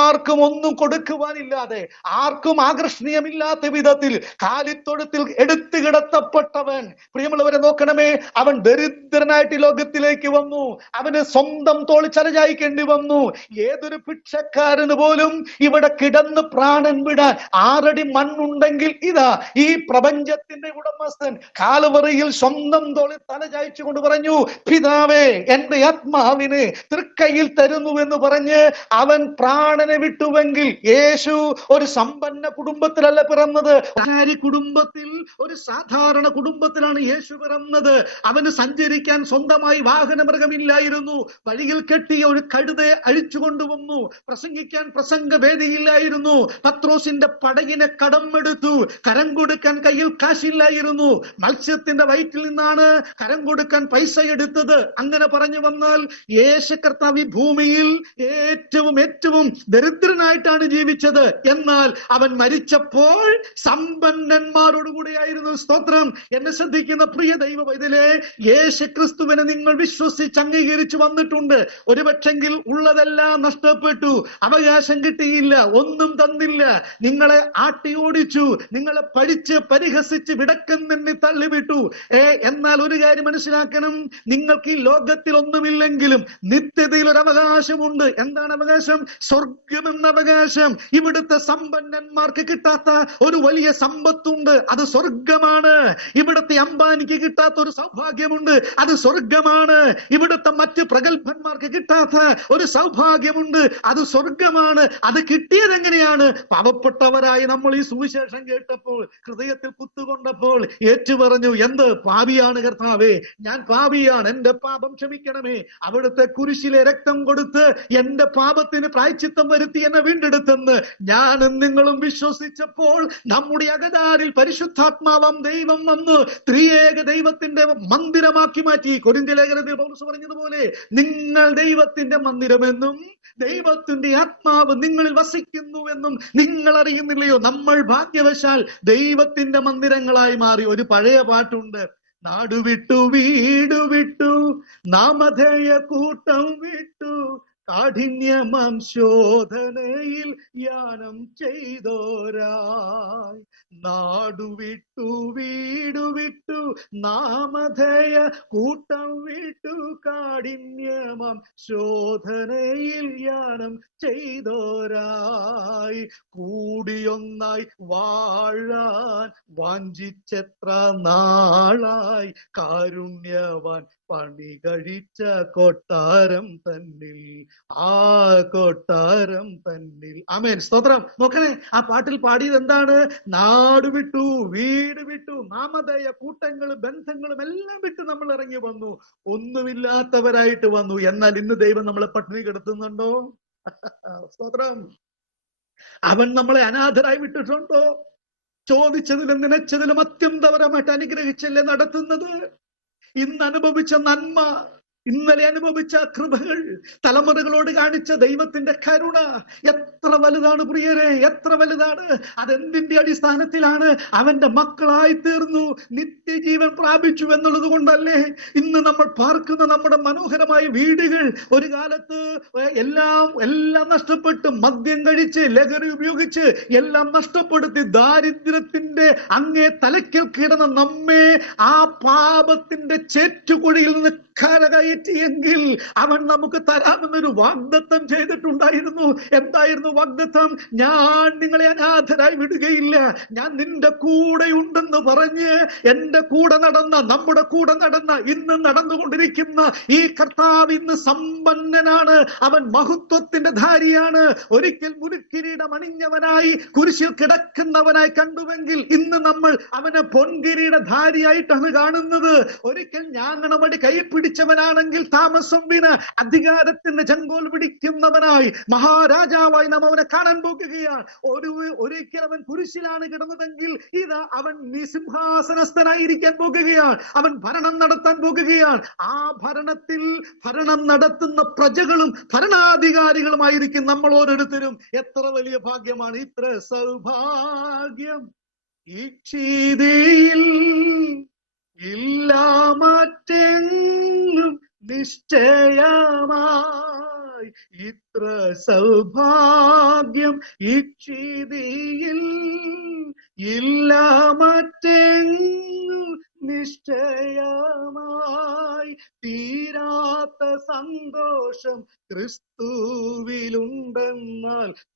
ആർക്കും ഒന്നും കൊടുക്കുവാനില്ലാതെ, ആർക്കും ആകർഷണീയമില്ലാത്ത വിധത്തിൽ കാലിത്തൊഴുത്തിൽ എടുത്തു കിടത്തപ്പെട്ടവൻ. പ്രിയമുള്ളവരെ നോക്കണമേ, അവൻ ദരിദ്രനായിട്ട് ലോകത്തിലേക്ക് വന്നു. അവന് സ്വന്തം തോൾ ചലചായിക്കേണ്ടി വന്നു. ഏതൊരു ഭിക്ഷക്കാരന് പോലും ഇവിടെ കിടന്ന് പ്രാണൻ വിടാൻ 6 അടി മണ്ണുണ്ടെങ്കിൽ ഇതാ ഈ പ്രപഞ്ചത്തിന്റെ ഉടമസ്ഥൻ കാൽവറിയിൽ സ്വന്തം തോളിൽ തലചായ്ച്ചു കൊണ്ട് പറഞ്ഞു, പിതാവേ എന്റെ ആത്മാവിനെ തൃക്കൈയിൽ തരുന്നു എന്ന് പറഞ്ഞ് അവൻ പ്രാണനെ വിട്ടുവെങ്കിൽ, യേശു ഒരു സമ്പന്ന കുടുംബത്തിലല്ല പിറന്നത്. കുടുംബത്തിൽ, ഒരു സാധാരണ കുടുംബത്തിലാണ് യേശു പിറന്നത്. അവന് സഞ്ചരിക്കാൻ സ്വന്തമായി വാഹനമൃഗമില്ലായിരുന്നു. വഴിയിൽ കെട്ടിയ ഒരു കഴുതയെ അഴിച്ചു കൊണ്ടുവന്നു. പ്രസംഗിക്കാൻ പ്രസംഗവേദിയില്ലായിരുന്നു. പത്രോസിന്റെ പടകിനെ കടമെടുത്തു. കരം കൊടുക്കാൻ കയ്യിൽ കാശില്ലായിരുന്നു. മത്സ്യത്തിന്റെ വയറ്റിൽ നിന്നാണ് കരം കൊടുക്കാൻ പൈസ എടുത്തത്. അങ്ങനെ പറഞ്ഞു വന്നാൽ യേശു കർത്താവ് ഈ ഭൂമിയിൽ ഏറ്റവും ഏറ്റവും ദരിദ്രനായിട്ടാണ് ജീവിച്ചത്. എന്നാൽ അവൻ മരിച്ചപ്പോൾ സമ്പന്നന്മാരോടുകൂടിയായിരുന്നു. സ്തോത്രം. എന്നെ ശ്രദ്ധിക്കുന്ന പ്രിയ ദൈവ പൈതലേ, യേശു ക്രിസ്തുവിനെ നിങ്ങൾ വിശ്വസിച്ച് അംഗീകരിച്ചു വന്നിട്ടുണ്ട്. ഒരുപക്ഷെങ്കിൽ ഉള്ളതെല്ലാം നഷ്ടപ്പെട്ടു, അവകാശം കിട്ടിയില്ല, ഒന്നും തന്നില്ല, നിങ്ങളെ ആട്ടി ഓടിച്ചു, നിങ്ങളെ പഠിച്ച് പരിഹസിച്ച് വിടക്കം തന്നെ തള്ളിവിട്ടു. എന്നാൽ ഒരു കാര്യം മനസ്സിലാക്കണം, നിങ്ങൾക്ക് ഈ ലോകത്തിൽ ഒന്നുമില്ലെങ്കിലും നിത്യതയിൽ ഒരു അവകാശമുണ്ട്. എന്താണ് അവകാശം? സ്വർഗം എന്ന അവകാശം. ഇവിടുത്തെ സമ്പന്നന്മാർക്ക് കിട്ടാത്ത ഒരു വലിയ സമ്പത്തുണ്ട്, അത് സ്വർഗമാണ്. ഇവിടുത്തെ അംബാനിക്ക് കിട്ടാത്ത ഒരു സൗഭാഗ്യമുണ്ട്, അത് സ്വർഗമാണ്. ഇവിടുത്തെ മറ്റ് പ്രഗത്ഭന്മാർക്ക് കിട്ടാത്ത ഒരു സൗഭാഗ്യമുണ്ട്, അത് സ്വർഗമാണ്. അത് കിട്ടിയത് എങ്ങനെയാണ്? പാവപ്പെട്ടവരായി നമ്മൾ ഈ സുവിശേഷം കേട്ടപ്പോൾ, ഹൃദയത്തിൽ കുത്തുകൊണ്ടപ്പോൾ ഏറ്റുപറഞ്ഞു, എന്ത് പാപിയാണ് കർത്താവേ, ഞാൻ പാപിയാണ്, എന്റെ പാപം ക്ഷമിക്കണമേ. അവിടുത്തെ കുരിശിലെ രക്തം കൊടുത്ത് എന്റെ പാപത്തിന് പ്രായശ്ചിത്തം വരുത്തി എന്നെ വീണ്ടെടുത്തെന്ന് ഞാനും നിങ്ങളും വിശ്വസിച്ചപ്പോൾ നമ്മുടെ അകതാരിൽ പരിശുദ്ധാത്മാവാം ദൈവം വന്ന് ത്രിയേക ദൈവത്തിന്റെ മന്ദിരമാക്കി മാറ്റി. കൊരിന്ത്യർ ലേഖനത്തിൽ പൗലോസ് പറഞ്ഞതുപോലെ, നിങ്ങൾ ദൈവത്തിന്റെ മന്ദിരമെന്നും ദൈവത്തിന്റെ ആത്മാവ് നിങ്ങളിൽ വസിക്കുന്നുവെന്നും നിങ്ങൾ അറിയുന്നില്ലയോ? നമ്മൾ ഭാഗ്യവശാൽ ദൈവത്തിന്റെ മന്ദിരങ്ങളായി മാറി. ഒരു പഴയ പാട്ടുണ്ട്, നാടുവിട്ടു വീടു വിട്ടു നാമധേയ കൂട്ടം വിട്ടു കാഠിന്യമാം ശോധനയിൽ യാനം ചെയ്തോരായി. നാടുവിട്ടു വീടു വിട്ടു നാമധേയ കൂട്ടം വിട്ടു കാഠിന്യമാം ശോധനയിൽ യാനം ചെയ്തോരായി. കൂടിയൊന്നായി വാഴാൻ വാഞ്ചിച്ചെത്ര നാളായി കാരുണ്യവാൻ പണി കഴിച്ച കൊട്ടാരം തന്നിൽ, ആ കൊട്ടാരം തന്നിൽ. ആമേൻ, സ്തോത്രം. നോക്കണേ, ആ പാട്ടിൽ പാടിയത് എന്താണ്? നാട് വിട്ടു വീട് വിട്ടു നാമധേയ കൂട്ടങ്ങളും ബന്ധങ്ങളും എല്ലാം വിട്ട് നമ്മൾ ഇറങ്ങി വന്നു, ഒന്നുമില്ലാത്തവരായിട്ട് വന്നു. എന്നാൽ ഇന്ന് ദൈവം നമ്മളെ പട്ടിണി കിടത്തുന്നുണ്ടോ? സ്തോത്രം. അവൻ നമ്മളെ അനാഥരായി വിട്ടിട്ടുണ്ടോ? ചോദിച്ചതിലും നനച്ചതിലും അത്യന്തപരമായിട്ട് അനുഗ്രഹിച്ചല്ലേ നടത്തുന്നത്. ഇന്ന് അനുഭവിച്ച നന്മ ഇന്നലെ അനുഭവിച്ച കൃപകൾ, തലമുറകളോട് കാണിച്ച ദൈവത്തിന്റെ കരുണ എത്ര വലുതാണ് പ്രിയരെ, എത്ര വലുതാണ്. അതെന്തിന്റെ അടിസ്ഥാനത്തിലാണ്? അവന്റെ മക്കളായി തീർന്നു, നിത്യജീവൻ പ്രാപിച്ചു എന്നുള്ളത് കൊണ്ടല്ലേ. ഇന്ന് നമ്മൾ പാർക്കുന്ന നമ്മുടെ മനോഹരമായ വീടുകൾ ഒരു കാലത്ത് എല്ലാം നഷ്ടപ്പെട്ട്, മദ്യം കഴിച്ച്, ലഹരി ഉപയോഗിച്ച് എല്ലാം നഷ്ടപ്പെടുത്തി ദാരിദ്ര്യത്തിന്റെ അങ്ങേ തലയ്ക്കൽ കിടന്ന നമ്മെ ആ പാപത്തിന്റെ ചേറ്റുകുഴിയിൽ നിന്ന് കരകയറ്റിയെങ്കിൽ അവൻ നമുക്ക് തരാമെന്നൊരു വാഗ്ദത്തം ചെയ്തിട്ടുണ്ടായിരുന്നു. എന്തായിരുന്നു വാഗ്ദത്തം? ഞാൻ നിങ്ങളെ അനാഥരായി വിടുകയില്ല, ഞാൻ നിന്റെ കൂടെ ഉണ്ടെന്ന് പറഞ്ഞ് എന്റെ കൂടെ നടന്ന, നമ്മുടെ കൂടെ നടന്ന, ഇന്ന് നടന്നുകൊണ്ടിരിക്കുന്ന ഈ കർത്താവ് ഇന്ന് സമ്പന്നനാണ്. അവൻ മഹത്വത്തിന്റെ ധാരിയാണ്. ഒരിക്കൽ മുരുക്കിരീടം അണിഞ്ഞവനായി കുരിശിൽ കിടക്കുന്നവനായി കണ്ടുവെങ്കിൽ ഇന്ന് നമ്മൾ അവനെ പൊൻകിരീട ധാരിയായിട്ടാണ് കാണുന്നത്. ഒരിക്കൽ ഞാങ്ങണവടി കൈ പിടിച്ചവനാണെങ്കിൽ താമസം വീണ് അധികാരത്തിന്റെ ചെങ്കോൽ പിടിക്കുന്നവനായി മഹാരാജാവായി നാം അവനെ കാണാൻ പോകുകയാണ്. ഒരിക്കൽ അവൻ കുരിശിലാണ് കിടന്നതെങ്കിൽ ഇതാ അവൻ സിംഹാസനസ്ഥനായിരിക്കാൻ പോകുകയാണ്. അവൻ ഭരണം നടത്താൻ പോകുകയാണ്. ആ ഭരണം നടത്തുന്ന പ്രജകളും ഭരണാധികാരികളുമായിരിക്കും നമ്മൾ ഓരോരുത്തരും. എത്ര വലിയ ഭാഗ്യമാണ്! ഇത്ര സൗഭാഗ്യം ഈ ക്ഷീതിയിൽ ഇല്ല മറ്റെങ്ങും നിശ്ചയമായി. ഇത്ര സൗഭാഗ്യം ഈ ക്ഷീതിയിൽ ഇല്ല മറ്റെങ്ങും നിശ്ചയമായി. തീരാത്ത സന്തോഷം ക്രിസ്തുവിലുണ്ടെന്നാൽ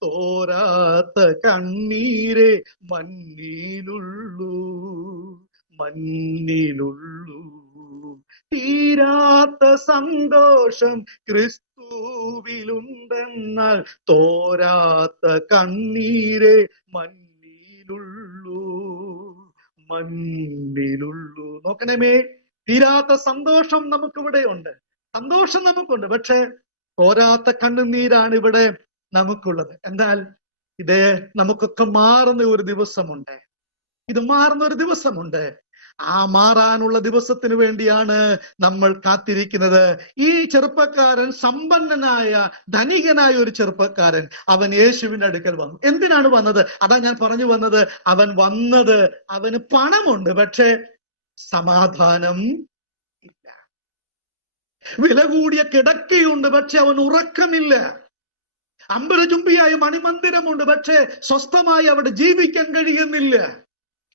തോരാത്ത കണ്ണീരെ മണ്ണിലുള്ളൂ. തീരാത്ത സന്തോഷം ക്രിസ്തുവിലുണ്ടെന്നാൽ തോരാത്ത കണ്ണീരെ മണ്ണിലുള്ളൂ. നോക്കണമേ, തീരാത്ത സന്തോഷം നമുക്കിവിടെ ഉണ്ട്, സന്തോഷം നമുക്കുണ്ട്. പക്ഷെ തോരാത്ത കണ്ണുനീരാണ് ഇവിടെ നമുക്കുള്ളത്. എന്നാൽ ഇത് നമുക്കൊക്കെ മാറുന്ന ഒരു ദിവസമുണ്ട്. ഇത് മാറുന്ന ഒരു ദിവസമുണ്ട്. ആ മാറാനുള്ള ദിവസത്തിന് വേണ്ടിയാണ് നമ്മൾ കാത്തിരിക്കുന്നത്. ഈ ചെറുപ്പക്കാരൻ സമ്പന്നനായ, ധനികനായ ഒരു ചെറുപ്പക്കാരൻ, അവൻ യേശുവിന്റെ അടുക്കൽ വന്നു. എന്തിനാണ് വന്നത്? അതാ ഞാൻ പറഞ്ഞു വന്നത്. അവൻ വന്നത്, അവന് പണമുണ്ട്, പക്ഷെ സമാധാനം ഇല്ല. വില കൂടിയ കിടക്കയുണ്ട്, പക്ഷെ അവൻ ഉറക്കമില്ല. അമ്പലചുംബിയായ മണിമന്ദിരമുണ്ട്, പക്ഷെ സ്വസ്ഥമായി അവിടെ ജീവിക്കാൻ കഴിയുന്നില്ല.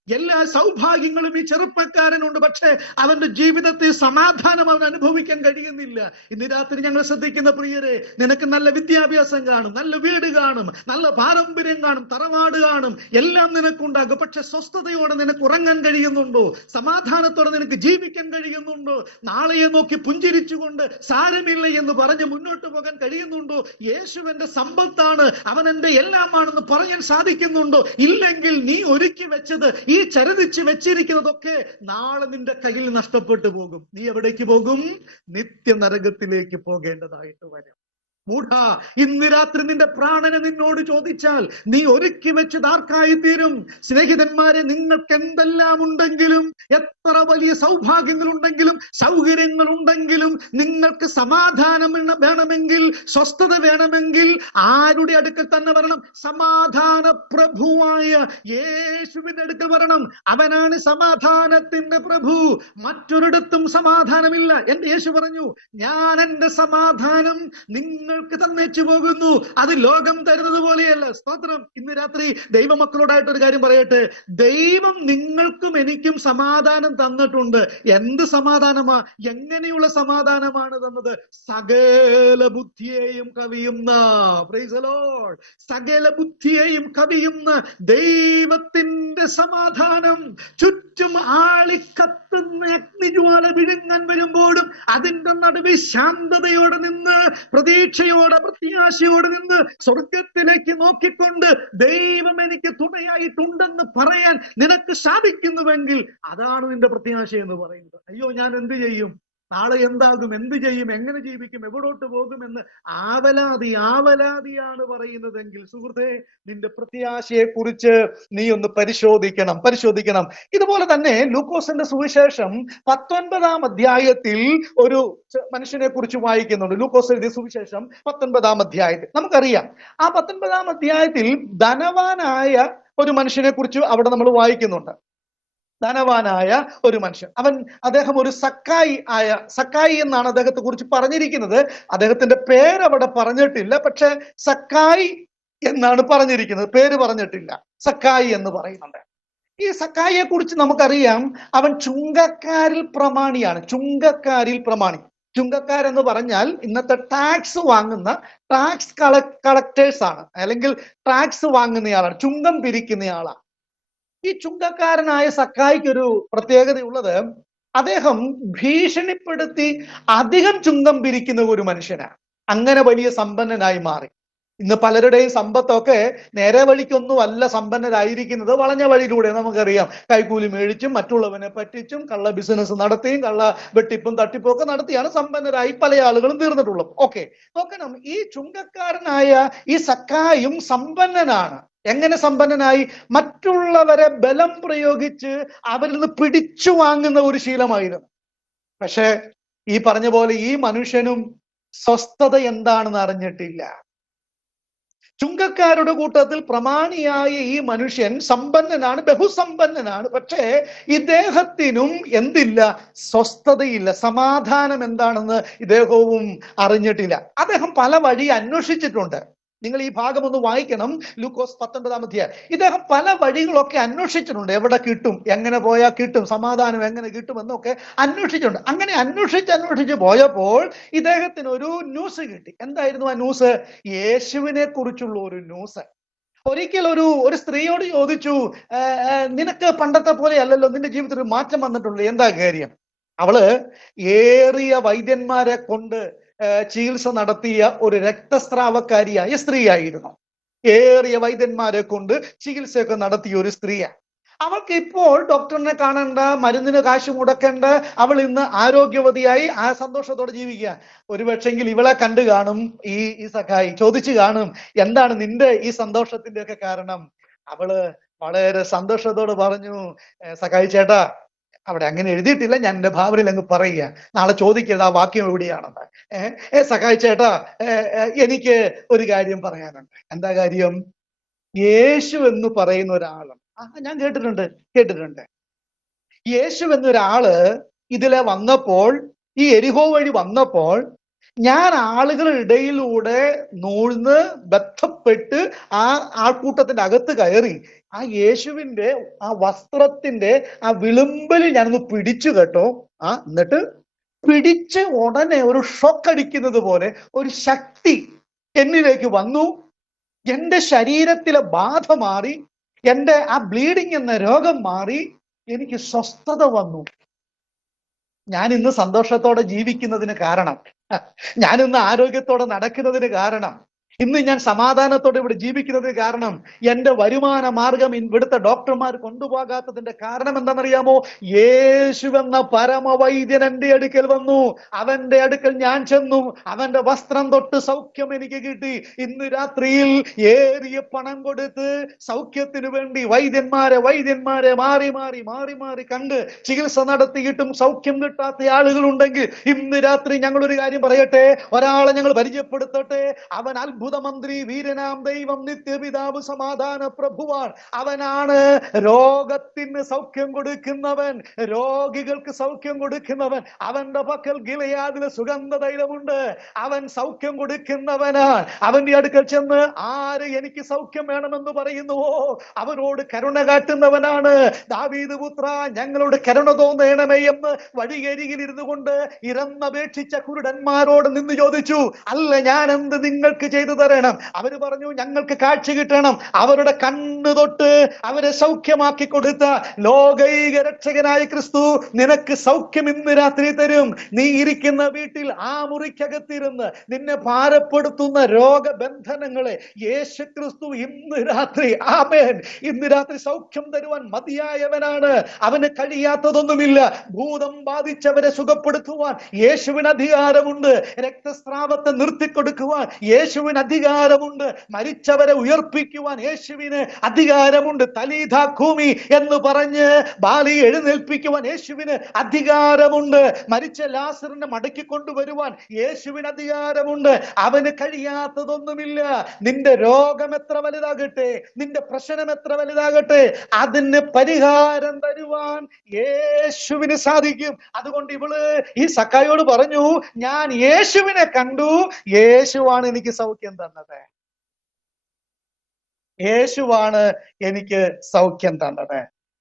എല്ലാ സൗഭാഗ്യങ്ങളും ഈ ചെറുപ്പക്കാരനുണ്ട്, പക്ഷെ അവന്റെ ജീവിതത്തിൽ സമാധാനം അവൻ അനുഭവിക്കാൻ കഴിയുന്നില്ല. ഇന്ന് രാത്രി ഞങ്ങൾ ശ്രദ്ധിക്കുന്ന പ്രിയരെ, നിനക്ക് നല്ല വിദ്യാഭ്യാസം കാണും, നല്ല വീട് കാണും, നല്ല പാരമ്പര്യം കാണും, തറവാട് കാണും, എല്ലാം നിനക്കുണ്ടാകും. പക്ഷെ സ്വസ്ഥതയോടെ നിനക്ക് ഉറങ്ങാൻ കഴിയുന്നുണ്ടോ? സമാധാനത്തോടെ നിനക്ക് ജീവിക്കാൻ കഴിയുന്നുണ്ടോ? നാളെയെ നോക്കി പുഞ്ചിരിച്ചുകൊണ്ട് സാരമില്ല എന്ന് പറഞ്ഞ് മുന്നോട്ട് പോകാൻ കഴിയുന്നുണ്ടോ? യേശുവിന്റെ സമ്പത്താണ്, അവൻ എന്റെ എല്ലാമാണെന്ന് പറയാൻ സാധിക്കുന്നുണ്ടോ? ഇല്ലെങ്കിൽ നീ ഒരുക്കി വെച്ചത്, ഈ ചരതിച്ച് വെച്ചിരിക്കുന്നതൊക്കെ നാളെ നിന്റെ കയ്യിൽ നഷ്ടപ്പെട്ടു പോകും. നീ എവിടേക്ക് പോകും? നിത്യ നരകത്തിലേക്ക് പോകേണ്ടതായിട്ട് വരും. മൂഢ, ഇന്ന് രാത്രി നിന്റെ പ്രാണനെ നിന്നോട് ചോദിച്ചാൽ നീ ഒരുക്കി വെച്ചത് ആർക്കായി തീരും? സ്നേഹിതന്മാരെ, നിങ്ങൾക്ക് എന്തെല്ലാം ഉണ്ടെങ്കിലും, എത്ര വലിയ സൗഭാഗ്യങ്ങൾ ഉണ്ടെങ്കിലും, സൗകര്യങ്ങൾ ഉണ്ടെങ്കിലും, നിങ്ങൾക്ക് സമാധാനം വേണമെങ്കിൽ, സ്വസ്ഥത വേണമെങ്കിൽ ആരുടെ അടുക്കൽ തന്നെ വരണം? സമാധാന പ്രഭുവായ യേശുവിന്റെ അടുക്കൽ വരണം. അവനാണ് സമാധാനത്തിന്റെ പ്രഭു. മറ്റൊരിടത്തും സമാധാനമില്ല. എന്റെ യേശു പറഞ്ഞു, ഞാൻ എന്റെ സമാധാനം നിങ്ങൾക്ക് തന്നേച്ചു പോകുന്നു, അത് ലോകം തരുന്നത് പോലെയല്ല. സ്തോത്രം. ഇന്ന് രാത്രി ദൈവമക്കളോടായിട്ട് ഒരു കാര്യം പറയട്ടെ. ദൈവം നിങ്ങൾക്കും എനിക്കും സമാധാനം തന്നിട്ടുണ്ട്. എന്ത് സമാധാനമാ? എങ്ങനെയുള്ള സമാധാനമാണ് തന്നത്? സകല ബുദ്ധിയെയും കവിയുന്ന, പ്രൈസ് ദി ലോർഡ്, സകല ബുദ്ധിയെയും കവിയുന്ന ദൈവത്തിന്റെ സമാധാനം. ചുറ്റും ആളിക്കത്തുന്ന അഗ്നിജ്വാല വിഴുങ്ങാൻ വരുമ്പോഴും അതിന്റെ നടുവിൽ ശാന്തതയോടെ നിന്ന്, പ്രതീക്ഷയോടെ, പ്രത്യാശയോടെ നിന്ന്, സ്വർഗത്തിലേക്ക് നോക്കിക്കൊണ്ട് ദൈവം എനിക്ക് തുണയായിട്ടുണ്ടെന്ന് പറയാൻ നിനക്ക് സാധിക്കുന്നുവെങ്കിൽ അതാണ് നിന്റെ പ്രത്യാശ എന്ന് പറയുന്നത്. അയ്യോ, ഞാൻ എന്ത് ചെയ്യും? നാളെ എന്താകും, എന്ത് ചെയ്യും, എങ്ങനെ ജീവിക്കും, എവിടോട്ട് പോകുമെന്ന് ആവലാതിയാണ് പറയുന്നതെങ്കിൽ സുഹൃത്തെ, നിന്റെ പ്രത്യാശയെ കുറിച്ച് നീ ഒന്ന് പരിശോധിക്കണം. ഇതുപോലെ തന്നെ ലൂക്കോസിന്റെ സുവിശേഷം 19-ാം അധ്യായത്തിൽ ഒരു മനുഷ്യനെ കുറിച്ച് വായിക്കുന്നുണ്ട്. ലൂക്കോസ് എഴുതിയ സുവിശേഷം 19-ാം അധ്യായത്തിൽ നമുക്കറിയാം, ആ 19-ാം അധ്യായത്തിൽ ധനവാനായ ഒരു മനുഷ്യനെ കുറിച്ച് അവിടെ നമ്മൾ വായിക്കുന്നുണ്ട്. ധനവാനായ ഒരു മനുഷ്യൻ, അദ്ദേഹം ഒരു സക്കായി എന്നാണ് അദ്ദേഹത്തെ കുറിച്ച് പറഞ്ഞിരിക്കുന്നത്. അദ്ദേഹത്തിന്റെ പേര് അവിടെ പറഞ്ഞിട്ടില്ല, പക്ഷെ സക്കായി എന്നാണ് പറഞ്ഞിരിക്കുന്നത്, പേര് പറഞ്ഞിട്ടില്ല. സക്കായി എന്ന് പറയുന്നുണ്ട്. ഈ സക്കായിയെ കുറിച്ച് നമുക്കറിയാം, അവൻ ചുങ്കക്കാരിൽ പ്രമാണിയാണ്. ചുങ്കക്കാരെന്ന് പറഞ്ഞാൽ ഇന്നത്തെ ടാക്സ് വാങ്ങുന്ന ടാക്സ് കളക്ടേഴ്സ് ആണ്, അല്ലെങ്കിൽ ടാക്സ് വാങ്ങുന്നയാളാണ്, ചുങ്കം പിരിക്കുന്നയാളാണ്. ഈ ചുങ്കക്കാരനായ സക്കായിക്ക് ഒരു പ്രത്യേകതയുള്ളത്, അദ്ദേഹം ഭീഷണിപ്പെടുത്തി അധികം ചുങ്കം പിരിക്കുന്ന ഒരു മനുഷ്യനാണ്. അങ്ങനെ വലിയ സമ്പന്നനായി മാറി. ഇന്ന് പലരുടെയും സമ്പത്തൊക്കെ നേരെ വഴിക്കൊന്നും അല്ല സമ്പന്നരായിരിക്കുന്നത്, വളഞ്ഞ വഴിയിലൂടെ. നമുക്കറിയാം, കൈക്കൂലി മേടിച്ചും മറ്റുള്ളവനെ പറ്റിച്ചും കള്ള ബിസിനസ് നടത്തിയും കള്ള വെട്ടിപ്പും തട്ടിപ്പും ഒക്കെ നടത്തിയാണ് സമ്പന്നരായി പല ആളുകളും തീർന്നിട്ടുള്ളത്. ഓക്കെ, നോക്കണം, ഈ ചുങ്കക്കാരനായ ഈ സക്കായും സമ്പന്നനാണ്. എങ്ങനെ സമ്പന്നനായി? മറ്റുള്ളവരെ ബലം പ്രയോഗിച്ച് അവരിൽ നിന്ന് പിടിച്ചു വാങ്ങുന്ന ഒരു ശീലമായിരുന്നു. പക്ഷെ ഈ പറഞ്ഞ പോലെ ഈ മനുഷ്യനും സ്വസ്ഥത എന്താണെന്ന് അറിഞ്ഞിട്ടില്ല. ചുങ്കക്കാരുടെ കൂട്ടത്തിൽ പ്രമാണിയായ ഈ മനുഷ്യൻ സമ്പന്നനാണ്, ബഹുസമ്പന്നനാണ്. പക്ഷേ ഇദ്ദേഹത്തിനും എന്തില്ല? സ്വസ്ഥതയില്ല, സമാധാനം എന്താണെന്ന് ഇദ്ദേഹവും അറിഞ്ഞിട്ടില്ല. അദ്ദേഹം പല വഴി അന്വേഷിച്ചിട്ടുണ്ട്. നിങ്ങൾ ഈ ഭാഗം ഒന്ന് വായിക്കണം, ലൂക്കോസ് 19-ാം അധ്യായം. ഇദ്ദേഹം പല വഴികളൊക്കെ അന്വേഷിച്ചിട്ടുണ്ട്. എവിടെ കിട്ടും, എങ്ങനെ പോയാൽ കിട്ടും, സമാധാനം എങ്ങനെ കിട്ടും എന്നൊക്കെ അന്വേഷിച്ചിട്ടുണ്ട്. അങ്ങനെ അന്വേഷിച്ച് പോയപ്പോൾ ഇദ്ദേഹത്തിന് ഒരു ന്യൂസ് കിട്ടി. എന്തായിരുന്നു ആ ന്യൂസ്? യേശുവിനെ കുറിച്ചുള്ള ഒരു ന്യൂസ്. ഒരിക്കൽ ഒരു സ്ത്രീയോട് ചോദിച്ചു, നിനക്ക് പണ്ടത്തെ പോലെ അല്ലല്ലോ, നിന്റെ ജീവിതത്തിൽ ഒരു മാറ്റം വന്നിട്ടുള്ളൂ, എന്താ കാര്യം? അവള് ഏറിയ വൈദ്യന്മാരെ കൊണ്ട് ചികിത്സ നടത്തിയ ഒരു രക്തസ്രാവക്കാരിയായ സ്ത്രീയായിരുന്നു. ഏറിയ വൈദ്യന്മാരെ കൊണ്ട് ചികിത്സയൊക്കെ നടത്തിയ ഒരു സ്ത്രീയാണ്. അവൾക്ക് ഇപ്പോൾ ഡോക്ടറിനെ കാണണ്ട, മരുന്നിന് കാശ് മുടക്കേണ്ട. അവൾ ഇന്ന് ആരോഗ്യവതിയായി ആ സന്തോഷത്തോടെ ജീവിക്കുക. ഒരുപക്ഷെങ്കിൽ ഇവളെ കണ്ടു കാണും ഈ സഖായി, ചോദിച്ചു കാണും, എന്താണ് നിന്റെ ഈ സന്തോഷത്തിന്റെ ഒക്കെ കാരണം? അവള് വളരെ സന്തോഷത്തോട് പറഞ്ഞു, സഖായി ചേട്ടാ, അവിടെ അങ്ങനെ എഴുതിയിട്ടില്ല, ഞാൻ എന്റെ ഭാവനയിൽ അങ്ങ് പറയുക, നാളെ ചോദിക്കരുത് ആ വാക്യം എവിടെയാണെന്ന്. സഖായി ചേട്ടാ, എനിക്ക് ഒരു കാര്യം പറയാനുണ്ട്. എന്താ കാര്യം? യേശു എന്ന് പറയുന്ന ഒരാളും, ഞാൻ കേട്ടിട്ടുണ്ട്. യേശു എന്നൊരാള് ഇതിലെ വന്നപ്പോൾ, ഈ എരിഹോ വഴി വന്നപ്പോൾ, ഞാൻ ആളുകളുടെ ഇടയിലൂടെ നൂഴ്ന്ന് ബന്ധപ്പെട്ട് ആ ആൾക്കൂട്ടത്തിന്റെ അകത്ത് കയറി ആ യേശുവിന്റെ ആ വസ്ത്രത്തിന്റെ ആ വിളുമ്പലിൽ ഞാനൊന്ന് പിടിച്ചു കേട്ടോ. എന്നിട്ട് പിടിച്ച് ഉടനെ ഒരു ഷോക്ക് അടിക്കുന്നത് പോലെ ഒരു ശക്തി എന്നിലേക്ക് വന്നു. എന്റെ ശരീരത്തിലെ ബാധ മാറി, എന്റെ ആ ബ്ലീഡിങ് എന്ന രോഗം മാറി, എനിക്ക് സ്വസ്ഥത വന്നു. ഞാൻ ഇന്ന് സന്തോഷത്തോടെ ജീവിക്കുന്നതിന് കാരണം, ഞാൻ ഇന്ന് ആരോഗ്യത്തോടെ നടക്കുന്നതിന് കാരണം, ഇന്ന് ഞാൻ സമാധാനത്തോടെ ഇവിടെ ജീവിക്കുന്നതിന് കാരണം, എന്റെ വരുമാന മാർഗം ഇവിടുത്തെ ഡോക്ടർമാർ കൊണ്ടുപോകാത്തതിന്റെ കാരണം എന്താണെന്നറിയാമോ? യേശുവെന്ന പരമവൈദ്യൻ എന്റെ അടുക്കൽ വന്നു. അവന്റെ അടുക്കൽ ഞാൻ ചെന്നു, അവന്റെ വസ്ത്രം തൊട്ട് സൗഖ്യം എനിക്ക് കിട്ടി. ഇന്ന് രാത്രിയിൽ ഏറിയ പണം കൊടുത്ത് സൗഖ്യത്തിനു വേണ്ടി വൈദ്യന്മാരെ മാറി മാറി കണ്ട് ചികിത്സ നടത്തിയിട്ടും സൗഖ്യം കിട്ടാത്ത ആളുകളുണ്ടെങ്കിൽ ഇന്ന് രാത്രി ഞങ്ങളൊരു കാര്യം പറയട്ടെ, ഒരാളെ ഞങ്ങൾ പരിചയപ്പെടുത്തട്ടെ. അവൻ അത്ഭുതമന്ത്രി, വീരനാം ദൈവം, നിത്യപിതാവ്, സമാധാന പ്രഭുവാൻ. അവനാണ് രോഗത്തിന് സൗഖ്യം കൊടുക്കുന്നവൻ, രോഗികൾക്ക് സൗഖ്യം കൊടുക്കുന്നവൻ. അവന്റെ പക്കൽ ഗിലെയാദിലെ സുഗന്ധ തൈലമുണ്ട്. അവൻ സൗഖ്യം കൊടുക്കുന്നവനാണ്. അവന്റെ അടുക്കൽ ചെന്ന് ആര് എനിക്ക് സൗഖ്യം വേണമെന്ന് പറയുന്നുവോ അവരോട് കരുണ കാട്ടുന്നവനാണ്. ദാവീദ് പുത്ര, ഞങ്ങളോട് കരുണ തോന്നണമേ എന്ന് വഴിയരികിൽ ഇരുന്നു കൊണ്ട് ഇറന്നപേക്ഷിച്ച കുരുടന്മാരോട് നിന്ന് ചോദിച്ചു, അല്ല ഞാൻ എന്ത് നിങ്ങൾക്ക് ചെയ്തു ചെയ്തു തരണം. അവര് പറഞ്ഞു ഞങ്ങൾക്ക് കാഴ്ച കിട്ടണം. അവരുടെ കണ്ണു തൊട്ട് അവരെ സൗഖ്യമാക്കി കൊടുത്ത ലോകൈക രക്ഷകനായ ക്രിസ്തു നിനക്ക് സൗഖ്യം ഇന്ന് രാത്രി തരും. നീ ഇരിക്കുന്ന വീട്ടിൽ ആ മുറിക്കകത്തിരുന്ന് നിന്നെ ഭാരപ്പെടുത്തുന്ന രോഗബന്ധനങ്ങളെ യേശു ക്രിസ്തു ഇന്ന് രാത്രി, ആമേൻ, ഇന്ന് രാത്രി സൗഖ്യം തരുവാൻ മതിയായവനാണ്. അവന് കഴിയാത്തതൊന്നുമില്ല. ഭൂതം ബാധിച്ചവരെ സുഖപ്പെടുത്തുവാൻ യേശുവിന് അധികാരമുണ്ട്. രക്തസ്രാവത്തെ നിർത്തിക്കൊടുക്കുവാൻ യേശുവിന് അധികാരമുണ്ട്. മരിച്ചവരെ ഉയർപ്പിക്കുവാൻ യേശുവിന് അധികാരമുണ്ട്. തലീഥ ഖൂമി എന്ന് പറഞ്ഞ് ബാലി എഴുന്നേൽപ്പിക്കുവാൻ യേശുവിന് അധികാരമുണ്ട്. മരിച്ച ലാസറിനെ മടക്കി കൊണ്ടുവരുവാൻ യേശുവിന് അധികാരമുണ്ട്. അവന് കഴിയാത്തതൊന്നുമില്ല. നിന്റെ രോഗം എത്ര വലുതാകട്ടെ, നിന്റെ പ്രശ്നം എത്ര വലുതാകട്ടെ, അതിന് പരിഹാരം തരുവാൻ യേശുവിന് സാധിക്കും. അതുകൊണ്ട് ഇവള് ഈ സക്കായിയോട് പറഞ്ഞു, ഞാൻ യേശുവിനെ കണ്ടു, യേശുവാണ് എനിക്ക് സൗഖ്യം തന്നത്, യേശുവാണ് എനിക്ക് സൗഖ്യം തന്നത്.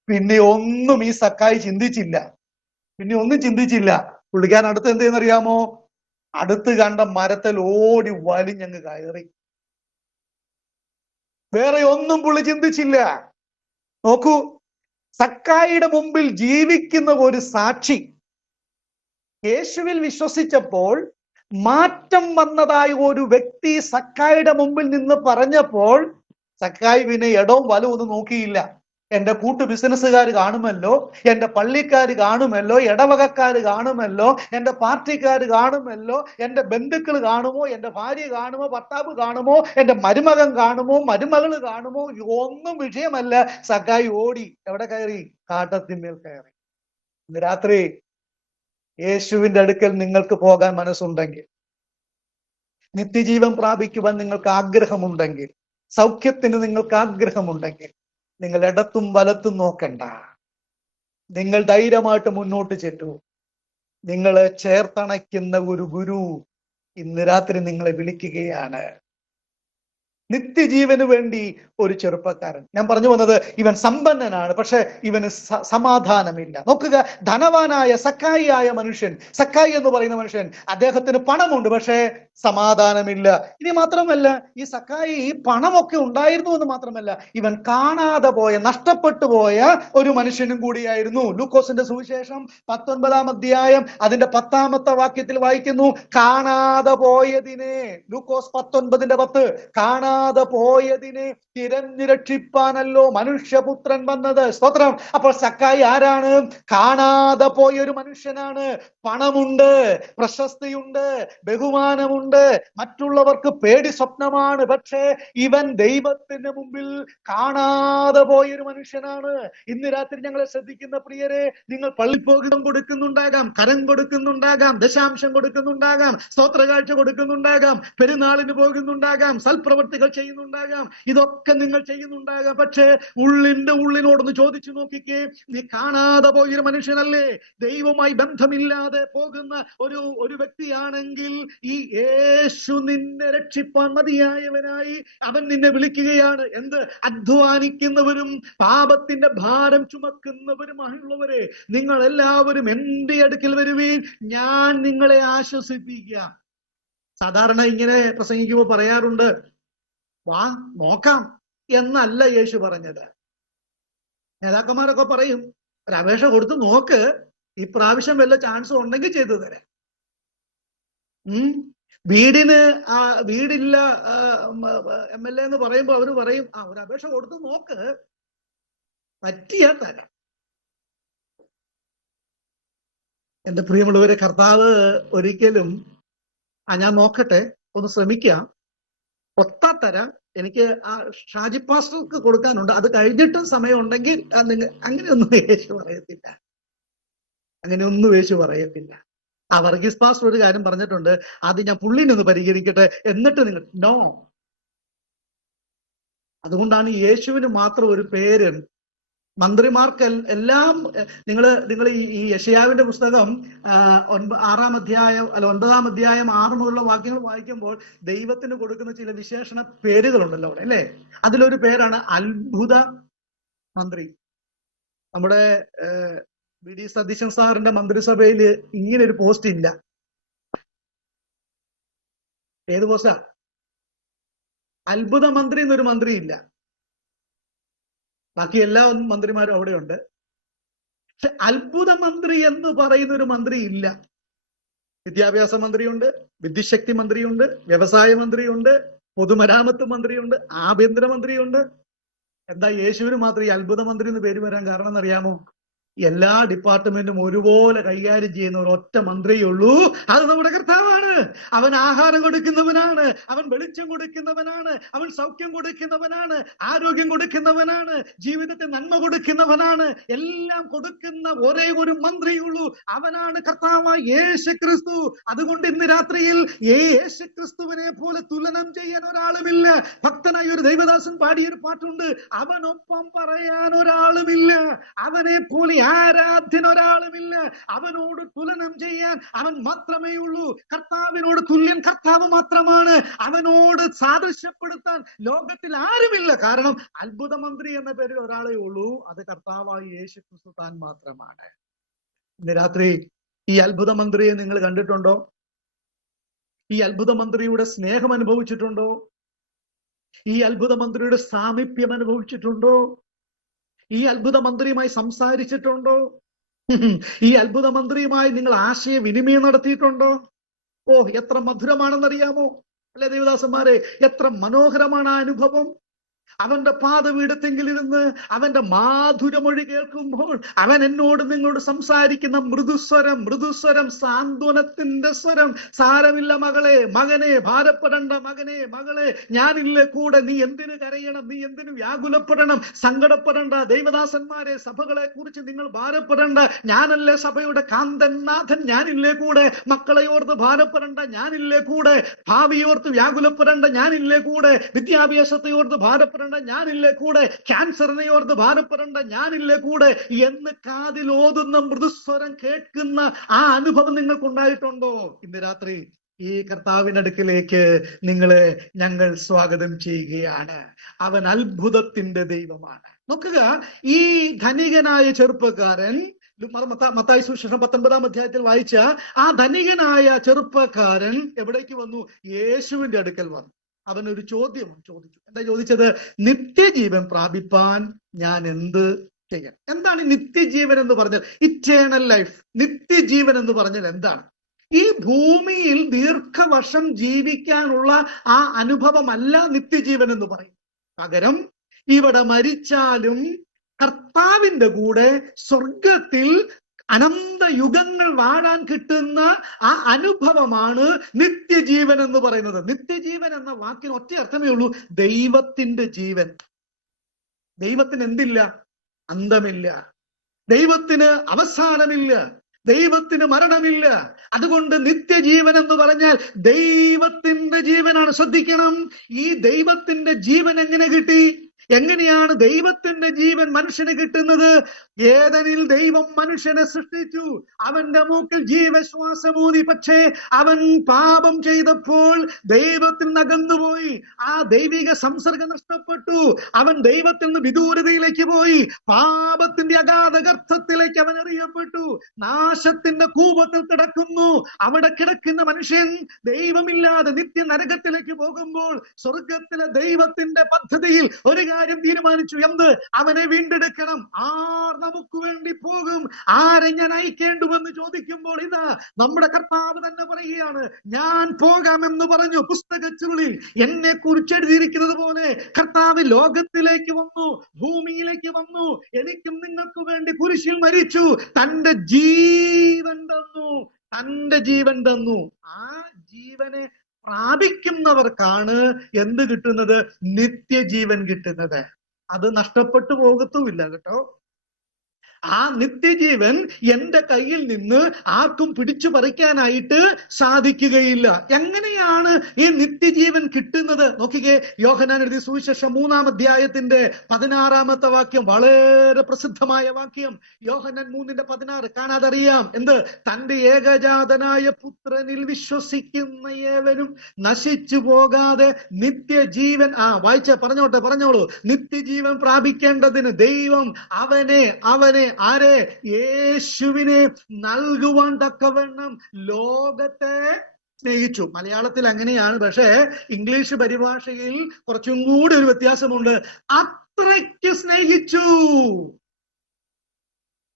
പിന്നെ ഒന്നും ഈ സക്കായി ചിന്തിച്ചില്ല. പിന്നെ ഒന്നും ചിന്തിച്ചില്ല. പുള്ളിക്കാരൻ അടുത്ത് എന്ത് ചെയ്യുന്നറിയാമോ? അടുത്ത് കണ്ട മരത്തിൽ ഓടി വലിഞ്ഞങ്ങ് കയറി. വേറെ ഒന്നും പുള്ളി ചിന്തിച്ചില്ല. നോക്കൂ, സക്കായിയുടെ മുമ്പിൽ ജീവിക്കുന്ന ഒരു സാക്ഷി യേശുവിൽ വിശ്വസിച്ചപ്പോൾ മാറ്റം വന്നതായ ഒരു വ്യക്തി സക്കായിയുടെ മുമ്പിൽ നിന്ന് പറഞ്ഞപ്പോൾ സക്കായി പിന്നെ ഇടവും വലവും ഒന്നും നോക്കിയില്ല. എന്റെ കൂട്ടു ബിസിനസ്സുകാർ കാണുമല്ലോ, എന്റെ പള്ളിക്കാർ കാണുമല്ലോ, ഇടവകക്കാർ കാണുമല്ലോ, എന്റെ പാർട്ടിക്കാർ കാണുമല്ലോ, എന്റെ ബന്ധുക്കൾ കാണുമോ, എന്റെ ഭാര്യ കാണുമോ, ഭർത്താവ് കാണുമോ, എന്റെ മരുമകൻ കാണുമോ, മരുമകള് കാണുമോ, ഒന്നും വിഷയമല്ല. സക്കായി ഓടി എവിടെ കയറി? കാട്ടത്തിന്മേൽ കയറി. ഇന്ന് രാത്രി യേശുവിന്റെ അടുക്കൽ നിങ്ങൾക്ക് പോകാൻ മനസ്സുണ്ടെങ്കിൽ, നിത്യജീവൻ പ്രാപിക്കുവാൻ നിങ്ങൾക്ക് ആഗ്രഹമുണ്ടെങ്കിൽ, സൗഖ്യത്തിന് നിങ്ങൾക്ക് ആഗ്രഹമുണ്ടെങ്കിൽ, നിങ്ങൾ ഇടത്തും വലത്തും നോക്കണ്ട. നിങ്ങൾ ധൈര്യമായിട്ട് മുന്നോട്ട് ചെല്ലൂ. നിങ്ങളെ ചേർത്തണയ്ക്കുന്ന ഒരു ഗുരു ഇന്ന് രാത്രി നിങ്ങളെ വിളിക്കുകയാണ്. നിത്യജീവന് വേണ്ടി ഒരു ചെറുപ്പക്കാരൻ. ഞാൻ പറഞ്ഞു വന്നത്, ഇവൻ സമ്പന്നനാണ്, പക്ഷെ ഇവന് സമാധാനമില്ല. നോക്കുക, ധനവാനായ സക്കായിയായ മനുഷ്യൻ, സക്കായി എന്ന് പറയുന്ന മനുഷ്യൻ, അദ്ദേഹത്തിന് പണമുണ്ട്, പക്ഷേ സമാധാനമില്ല. ഇനി മാത്രമല്ല, ഈ സക്കായി ഈ പണമൊക്കെ ഉണ്ടായിരുന്നു എന്ന് മാത്രമല്ല, ഇവൻ കാണാതെ പോയ, നഷ്ടപ്പെട്ടു പോയ ഒരു മനുഷ്യനും കൂടിയായിരുന്നു. ലൂക്കോസിന്റെ സുവിശേഷം 19-ാം അധ്യായം അതിന്റെ 10-ാമത്തെ വാക്യത്തിൽ വായിക്കുന്നു, കാണാതെ പോയതിനെ, ലൂക്കോസ് 19:10, കാണാതെ പോയതിനെ തിരഞ്ഞു രക്ഷിപ്പാനല്ലോ മനുഷ്യപുത്രൻ വന്നത്. സ്തോത്രം. അപ്പോൾ സക്കായി ആരാണ്? കാണാതെ പോയ ഒരു മനുഷ്യനാണ്. പണമുണ്ട്, പ്രശസ്തിയുണ്ട്, ബഹുമാനമുണ്ട്, മറ്റുള്ളവർക്ക് പേടി സ്വപ്നമാണ്. പക്ഷേ ഇവൻ ദൈവത്തിന്റെ മുമ്പിൽ കാണാതെ പോയൊരു മനുഷ്യനാണ്. ഇന്ന് രാത്രി ഞങ്ങളെ ശ്രദ്ധിക്കുന്ന പ്രിയരെ, നിങ്ങൾ പള്ളിയിൽ പോകുന്ന കൊടുക്കുന്നുണ്ടാകാം, കരം കൊടുക്കുന്നുണ്ടാകാം, ദശാംശം കൊടുക്കുന്നുണ്ടാകാം, സ്തോത്രകാഴ്ച കൊടുക്കുന്നുണ്ടാകാം, പെരുന്നാളിന് പോകുന്നുണ്ടാകാം, സൽപ്രവർത്തികൾ ചെയ്യുന്നുണ്ടാകാം, ഇതൊക്കെ നിങ്ങൾ ചെയ്യുന്നുണ്ടാകാം. പക്ഷേ ഉള്ളിന്റെ ഉള്ളിനോടൊന്ന് ചോദിച്ചു നോക്കിക്കേ, നീ കാണാതെ പോയൊരു മനുഷ്യനല്ലേ? ദൈവവുമായി ബന്ധമില്ലാതെ പോകുന്ന ഒരു വ്യക്തിയാണെങ്കിൽ ഈ യേശു നിന്നെ രക്ഷിപ്പാൻ മതിയായവനായി അവൻ നിന്നെ വിളിക്കുകയാണ്. എന്ത്? അധ്വാനിക്കുന്നവരും പാപത്തിന്റെ ഭാരം ചുമക്കുന്നവരുമായുള്ളവരെ, നിങ്ങൾ എല്ലാവരും എന്റെ അടുക്കൽ വരുവീൻ, ഞാൻ നിങ്ങളെ ആശ്വസിപ്പിക്കാം. സാധാരണ ഇങ്ങനെ പ്രസംഗിക്കുമ്പോൾ പറയാറുണ്ട്, വാ നോക്കാം എന്നല്ല യേശു പറഞ്ഞത്. നേതാക്കന്മാരൊക്കെ പറയും, ഒരു അപേക്ഷ കൊടുത്ത് നോക്ക്, ഈ പ്രാവശ്യം വല്ല ചാൻസ് ഉണ്ടെങ്കിൽ ചെയ്തു തരാം. വീടിന് വീടില്ല MLA എന്ന് പറയുമ്പോൾ അവര് പറയും, ഒരു അപേക്ഷ കൊടുത്ത് നോക്ക്, പറ്റിയാ തരാം. എന്റെ പ്രിയമുള്ളവരെ, കർത്താവ് ഒരിക്കലും ഞാൻ നോക്കട്ടെ, ഒന്ന് ശ്രമിക്കാം, ഒത്താ തരാം, എനിക്ക് ഷാജി പാസ്റ്റർക്ക് കൊടുക്കാനുണ്ട്, അത് കഴിഞ്ഞിട്ടും സമയം ഉണ്ടെങ്കിൽ അങ്ങനെയൊന്നും യേശു പറയത്തില്ല. അങ്ങനെയൊന്നും യേശു പറയത്തില്ല. വർഗീസ് പാസ്റ്റർ ഒരു കാര്യം പറഞ്ഞിട്ടുണ്ട്, അത് ഞാൻ പുള്ളിനൊന്ന് പരിഹരിക്കട്ടെ എന്നിട്ട് നിങ്ങൾ നോ. അതുകൊണ്ടാണ് യേശുവിന് മാത്രം ഒരു പേര്. മന്ത്രിമാർക്ക് എല്ലാം നിങ്ങൾ ഈ യെശയ്യാവിന്റെ പുസ്തകം 9-ാം അധ്യായം 6 മുതലുള്ള വാക്യങ്ങൾ വായിക്കുമ്പോൾ ദൈവത്തിന് കൊടുക്കുന്ന ചില വിശേഷണ പേരുകളുണ്ടല്ലോ അവിടെ, അല്ലെ? അതിലൊരു പേരാണ് അത്ഭുത മന്ത്രി. നമ്മുടെ BD സതീശൻ സാറിന്റെ മന്ത്രിസഭയിൽ ഇങ്ങനെ ഒരു പോസ്റ്റ് ഇല്ല. ഏത് പോസ്റ്റാ? അത്ഭുത മന്ത്രി എന്നൊരു മന്ത്രിയില്ല. ബാക്കി എല്ലാ മന്ത്രിമാരും അവിടെയുണ്ട്. പക്ഷെ അത്ഭുത മന്ത്രി എന്ന് പറയുന്ന ഒരു മന്ത്രി ഇല്ല. വിദ്യാഭ്യാസ മന്ത്രിയുണ്ട്, വിദ്യുശക്തി മന്ത്രിയുണ്ട്, വ്യവസായ മന്ത്രിയുണ്ട്, പൊതുമരാമത്ത് മന്ത്രിയുണ്ട്, ആഭ്യന്തര മന്ത്രിയുണ്ട്. എന്താ യേശുവിന് മാത്രം ഈ അത്ഭുത മന്ത്രി എന്ന് പേര് വരാൻ കാരണം എന്നറിയാമോ? എല്ലാ ഡിപ്പാർട്ട്മെന്റും ഒരുപോലെ കൈകാര്യം ചെയ്യുന്ന ഒരൊറ്റ മന്ത്രിയേ ഉള്ളൂ. അത് നമ്മുടെ കർത്താവാണ്. അവൻ ആഹാരം കൊടുക്കുന്നവനാണ്, അവൻ വെളിച്ചം കൊടുക്കുന്നവനാണ്, അവൻ സൗഖ്യം കൊടുക്കുന്നവനാണ്, ആരോഗ്യം കൊടുക്കുന്നവനാണ്, ജീവിതത്തെ നന്മ കൊടുക്കുന്നവനാണ്. എല്ലാം കൊടുക്കുന്ന ഒരേ ഒരു മന്ത്രിയുള്ളൂ, അവനാണ് കർത്താവായ യേശു ക്രിസ്തു. അതുകൊണ്ട് ഇന്ന് രാത്രിയിൽ യേശു ക്രിസ്തുവിനെ പോലെ തുലനം ചെയ്യാൻ ഒരാളുമില്ല. ഭക്തനായ ഒരു ദൈവദാസൻ പാടിയൊരു പാട്ടുണ്ട്, അവനൊപ്പം പറയാൻ ഒരാളുമില്ല, അവനെ പോലെ ആരാധ്യൻ ഒരാളുമില്ല, അവനോട് തുലനം ചെയ്യാൻ അവൻ മാത്രമേ ഉള്ളൂ. കർത്താവിനോട് തുല്യൻ കർത്താവ് മാത്രമാണ്, അവനോട് സാദൃശ്യപ്പെടുത്താൻ ലോകത്തിൽ ആരുമില്ല. കാരണം അത്ഭുത മന്ത്രി എന്ന പേരിൽ ഒരാളേ ഉള്ളൂ, അത് കർത്താവായ യേശു ക്രിസ്തു താൻ മാത്രമാണ്. ഇന്ന് രാത്രി ഈ അത്ഭുത മന്ത്രിയെ നിങ്ങൾ കണ്ടിട്ടുണ്ടോ? ഈ അത്ഭുത മന്ത്രിയുടെ സ്നേഹം അനുഭവിച്ചിട്ടുണ്ടോ? ഈ അത്ഭുത മന്ത്രിയുടെ സാമീപ്യം അനുഭവിച്ചിട്ടുണ്ടോ? ഈ അത്ഭുത മന്ത്രിയുമായി സംസാരിച്ചിട്ടുണ്ടോ? ഈ അത്ഭുത മന്ത്രിയുമായി നിങ്ങൾ ആശയവിനിമയം നടത്തിയിട്ടുണ്ടോ? ഓ, എത്ര മധുരമാണെന്നറിയാമോ അല്ലെ ദേവദാസന്മാരെ? എത്ര മനോഹരമാണ് ആ അനുഭവം. അവന്റെ പാദപീഠത്തെങ്കിലിരുന്ന് അവന്റെ മാധുരമൊഴി കേൾക്കുമ്പോൾ അവൻ എന്നോട് നിങ്ങളോട് സംസാരിക്കുന്ന മൃദുസ്വരം, സാന്ത്വനത്തിന്റെ സ്വരം. സാരമില്ല മകളെ, മകനെ, ഭാരപ്പെടേണ്ട മകനെ, മകളെ, ഞാനില്ലേ കൂടെ. നീ എന്തിനു കരയണം? നീ എന്തിനു വ്യാകുലപ്പെടണം? സങ്കടപ്പെടേണ്ട. ദൈവദാസന്മാരെ, സഭകളെ കുറിച്ച് നിങ്ങൾ ഭാരപ്പെടേണ്ട. ഞാനല്ലേ സഭയുടെ കാന്തൻ നാഥൻ, ഞാനില്ലേ കൂടെ. മക്കളെ ഓർത്ത് ഭാരപ്പെടേണ്ട, ഞാനില്ലേ കൂടെ. ഭാവിയോർത്ത് വ്യാകുലപ്പെടേണ്ട, ഞാനില്ലേ കൂടെ. വിദ്യാഭ്യാസത്തെ ഓർത്ത് ഭാരപ്പെടേണ്ട, ഞാനില്ലേ കൂടെ. ക്യാൻസറിനെ ഓർത്ത് ഭാരപ്പെടേണ്ട, ഞാനില്ലേ കൂടെ എന്ന് കാതിൽ ഓതുന്ന മൃദുസ്വരം കേൾക്കുന്ന ആ അനുഭവം നിങ്ങൾക്കുണ്ടായിട്ടുണ്ടോ? ഇന്ന് രാത്രി ഈ കർത്താവിന്റെ അടുക്കിലേക്ക് നിങ്ങളെ ഞങ്ങൾ സ്വാഗതം ചെയ്യുകയാണ്. അവൻ അത്ഭുതത്തിന്റെ ദൈവമാണ്. നോക്കുക, ഈ ധനികനായ ചെറുപ്പക്കാരൻ, മത്തായി സുവിശേഷം 19-ാം അധ്യായത്തിൽ വായിച്ച ആ ധനികനായ ചെറുപ്പക്കാരൻ എവിടേക്ക് വന്നു? യേശുവിന്റെ അടുക്കൽ വന്നു. അവനൊരു ചോദ്യം ചോദിച്ചു. എന്താ ചോദിച്ചത്? നിത്യജീവൻ പ്രാപിപ്പാൻ ഞാൻ എന്ത് ചെയ്യണം? എന്താണ് ഈ നിത്യജീവൻ എന്ന് പറഞ്ഞാൽ? Eternal life. നിത്യജീവൻ എന്ന് പറഞ്ഞാൽ എന്താണ്? ഈ ഭൂമിയിൽ ദീർഘവർഷം ജീവിക്കാനുള്ള ആ അനുഭവമല്ല നിത്യജീവൻ എന്ന് പറയും. പകരം ഇവിടെ മരിച്ചാലും കർത്താവിന്റെ കൂടെ സ്വർഗത്തിൽ അനന്ത യുഗങ്ങൾ വാഴാൻ കിട്ടുന്ന ആ അനുഭവമാണ് നിത്യജീവൻ എന്ന് പറയുന്നത്. നിത്യജീവൻ എന്ന വാക്കിന് ഒറ്റ അർത്ഥമേ ഉള്ളൂ, ദൈവത്തിന്റെ ജീവൻ. ദൈവത്തിന് എന്തില്ല? അന്തമില്ല. ദൈവത്തിന് അവസാനമില്ല. ദൈവത്തിന് മരണമില്ല. അതുകൊണ്ട് നിത്യജീവൻ എന്ന് പറഞ്ഞാൽ ദൈവത്തിന്റെ ജീവനാണ്. ശ്രദ്ധിക്കണം, ഈ ദൈവത്തിന്റെ ജീവൻ എങ്ങനെ കിട്ടി? എങ്ങനെയാണ് ദൈവത്തിന്റെ ജീവൻ മനുഷ്യന് കിട്ടുന്നത്? ഏദനിൽ ദൈവം മനുഷ്യനെ സൃഷ്ടിച്ചു, അവന്റെ മൂക്കിൽ ജീവശ്വാസമൂതി. പക്ഷേ അവൻ പാപം ചെയ്തപ്പോൾ ദൈവത്തിൽ നിന്ന് അകന്നുപോയി. ആ ദൈവിക സംസർഗം നഷ്ടപ്പെട്ടു. അവൻ ദൈവത്തിൽ നിന്ന് വിദൂരതയിലേക്ക് പോയി. പാപത്തിന്റെ അഗാധ ഗർത്തത്തിലേക്ക് അവൻ എറിയപ്പെട്ടു. നാശത്തിന്റെ കൂപത്തിൽ കിടക്കുന്നു. അവിടെ കിടക്കുന്ന മനുഷ്യൻ ദൈവമില്ലാതെ നിത്യ നരകത്തിലേക്ക് പോകുമ്പോൾ സ്വർഗത്തിലെ ദൈവത്തിന്റെ പദ്ധതിയിൽ ഒരു കാര്യം തീരുമാനിച്ചു. എന്ത്? അവനെ വീണ്ടെടുക്കണം. ആർ നമുക്ക് വേണ്ടി പോകും? ആരെ ഞാൻ അയക്കേണ്ടുവെന്ന് ചോദിക്കുമ്പോൾ ഇതാ നമ്മുടെ കർത്താവ് തന്നെ പറയുകയാണ്, ഞാൻ പോകാമെന്ന് പറഞ്ഞു. പുസ്തക ചുരുളിൽ എന്നെ കുറിച്ച് എഴുതിയിരിക്കുന്നത് പോലെ കർത്താവ് ലോകത്തിലേക്ക് വന്നു, ഭൂമിയിലേക്ക് വന്നു, എനിക്കും നിങ്ങൾക്ക് വേണ്ടി കുരിശിൽ മരിച്ചു, തന്റെ ജീവൻ തന്നു. തന്റെ ജീവൻ തന്നു. ആ ജീവനെ പ്രാപിക്കുന്നവർക്കാണ് എന്ത് കിട്ടുന്നത്? നിത്യജീവൻ കിട്ടുന്നത്. അത് നഷ്ടപ്പെട്ടു പോകത്തുമില്ല കേട്ടോ. ആ നിത്യജീവൻ എന്റെ കയ്യിൽ നിന്ന് ആർക്കും പിടിച്ചു പറിക്കാനായിട്ട് സാധിക്കുകയില്ല. എങ്ങനെയാണ് ഈ നിത്യജീവൻ കിട്ടുന്നത്? നോക്കിക്കേ, യോഹന്നാൻ എഴുതിയ സുവിശേഷം 3-ാം അധ്യായത്തിന്റെ 16-ാമത്തെ വാക്യം, വളരെ പ്രസിദ്ധമായ വാക്യം. യോഹന്നാൻ 3:16 കാണാതറിയാം. എന്ത്? തന്റെ ഏകജാതനായ പുത്രനിൽ വിശ്വസിക്കുന്ന ഏവനും നശിച്ചു പോകാതെ നിത്യജീവൻ പറഞ്ഞോളൂ. നിത്യജീവൻ പ്രാപിക്കേണ്ടതിന് ദൈവം അവനെ ആരെ? യേശുവിനെ നൽകുവാൻ തക്കവണ്ണം ലോകത്തെ സ്നേഹിച്ചു. മലയാളത്തിൽ അങ്ങനെയാണ്, പക്ഷേ ഇംഗ്ലീഷ് പരിഭാഷയിൽ കുറച്ചും കൂടി ഒരു വ്യത്യാസമുണ്ട്. അത്രയ്ക്ക് സ്നേഹിച്ചു.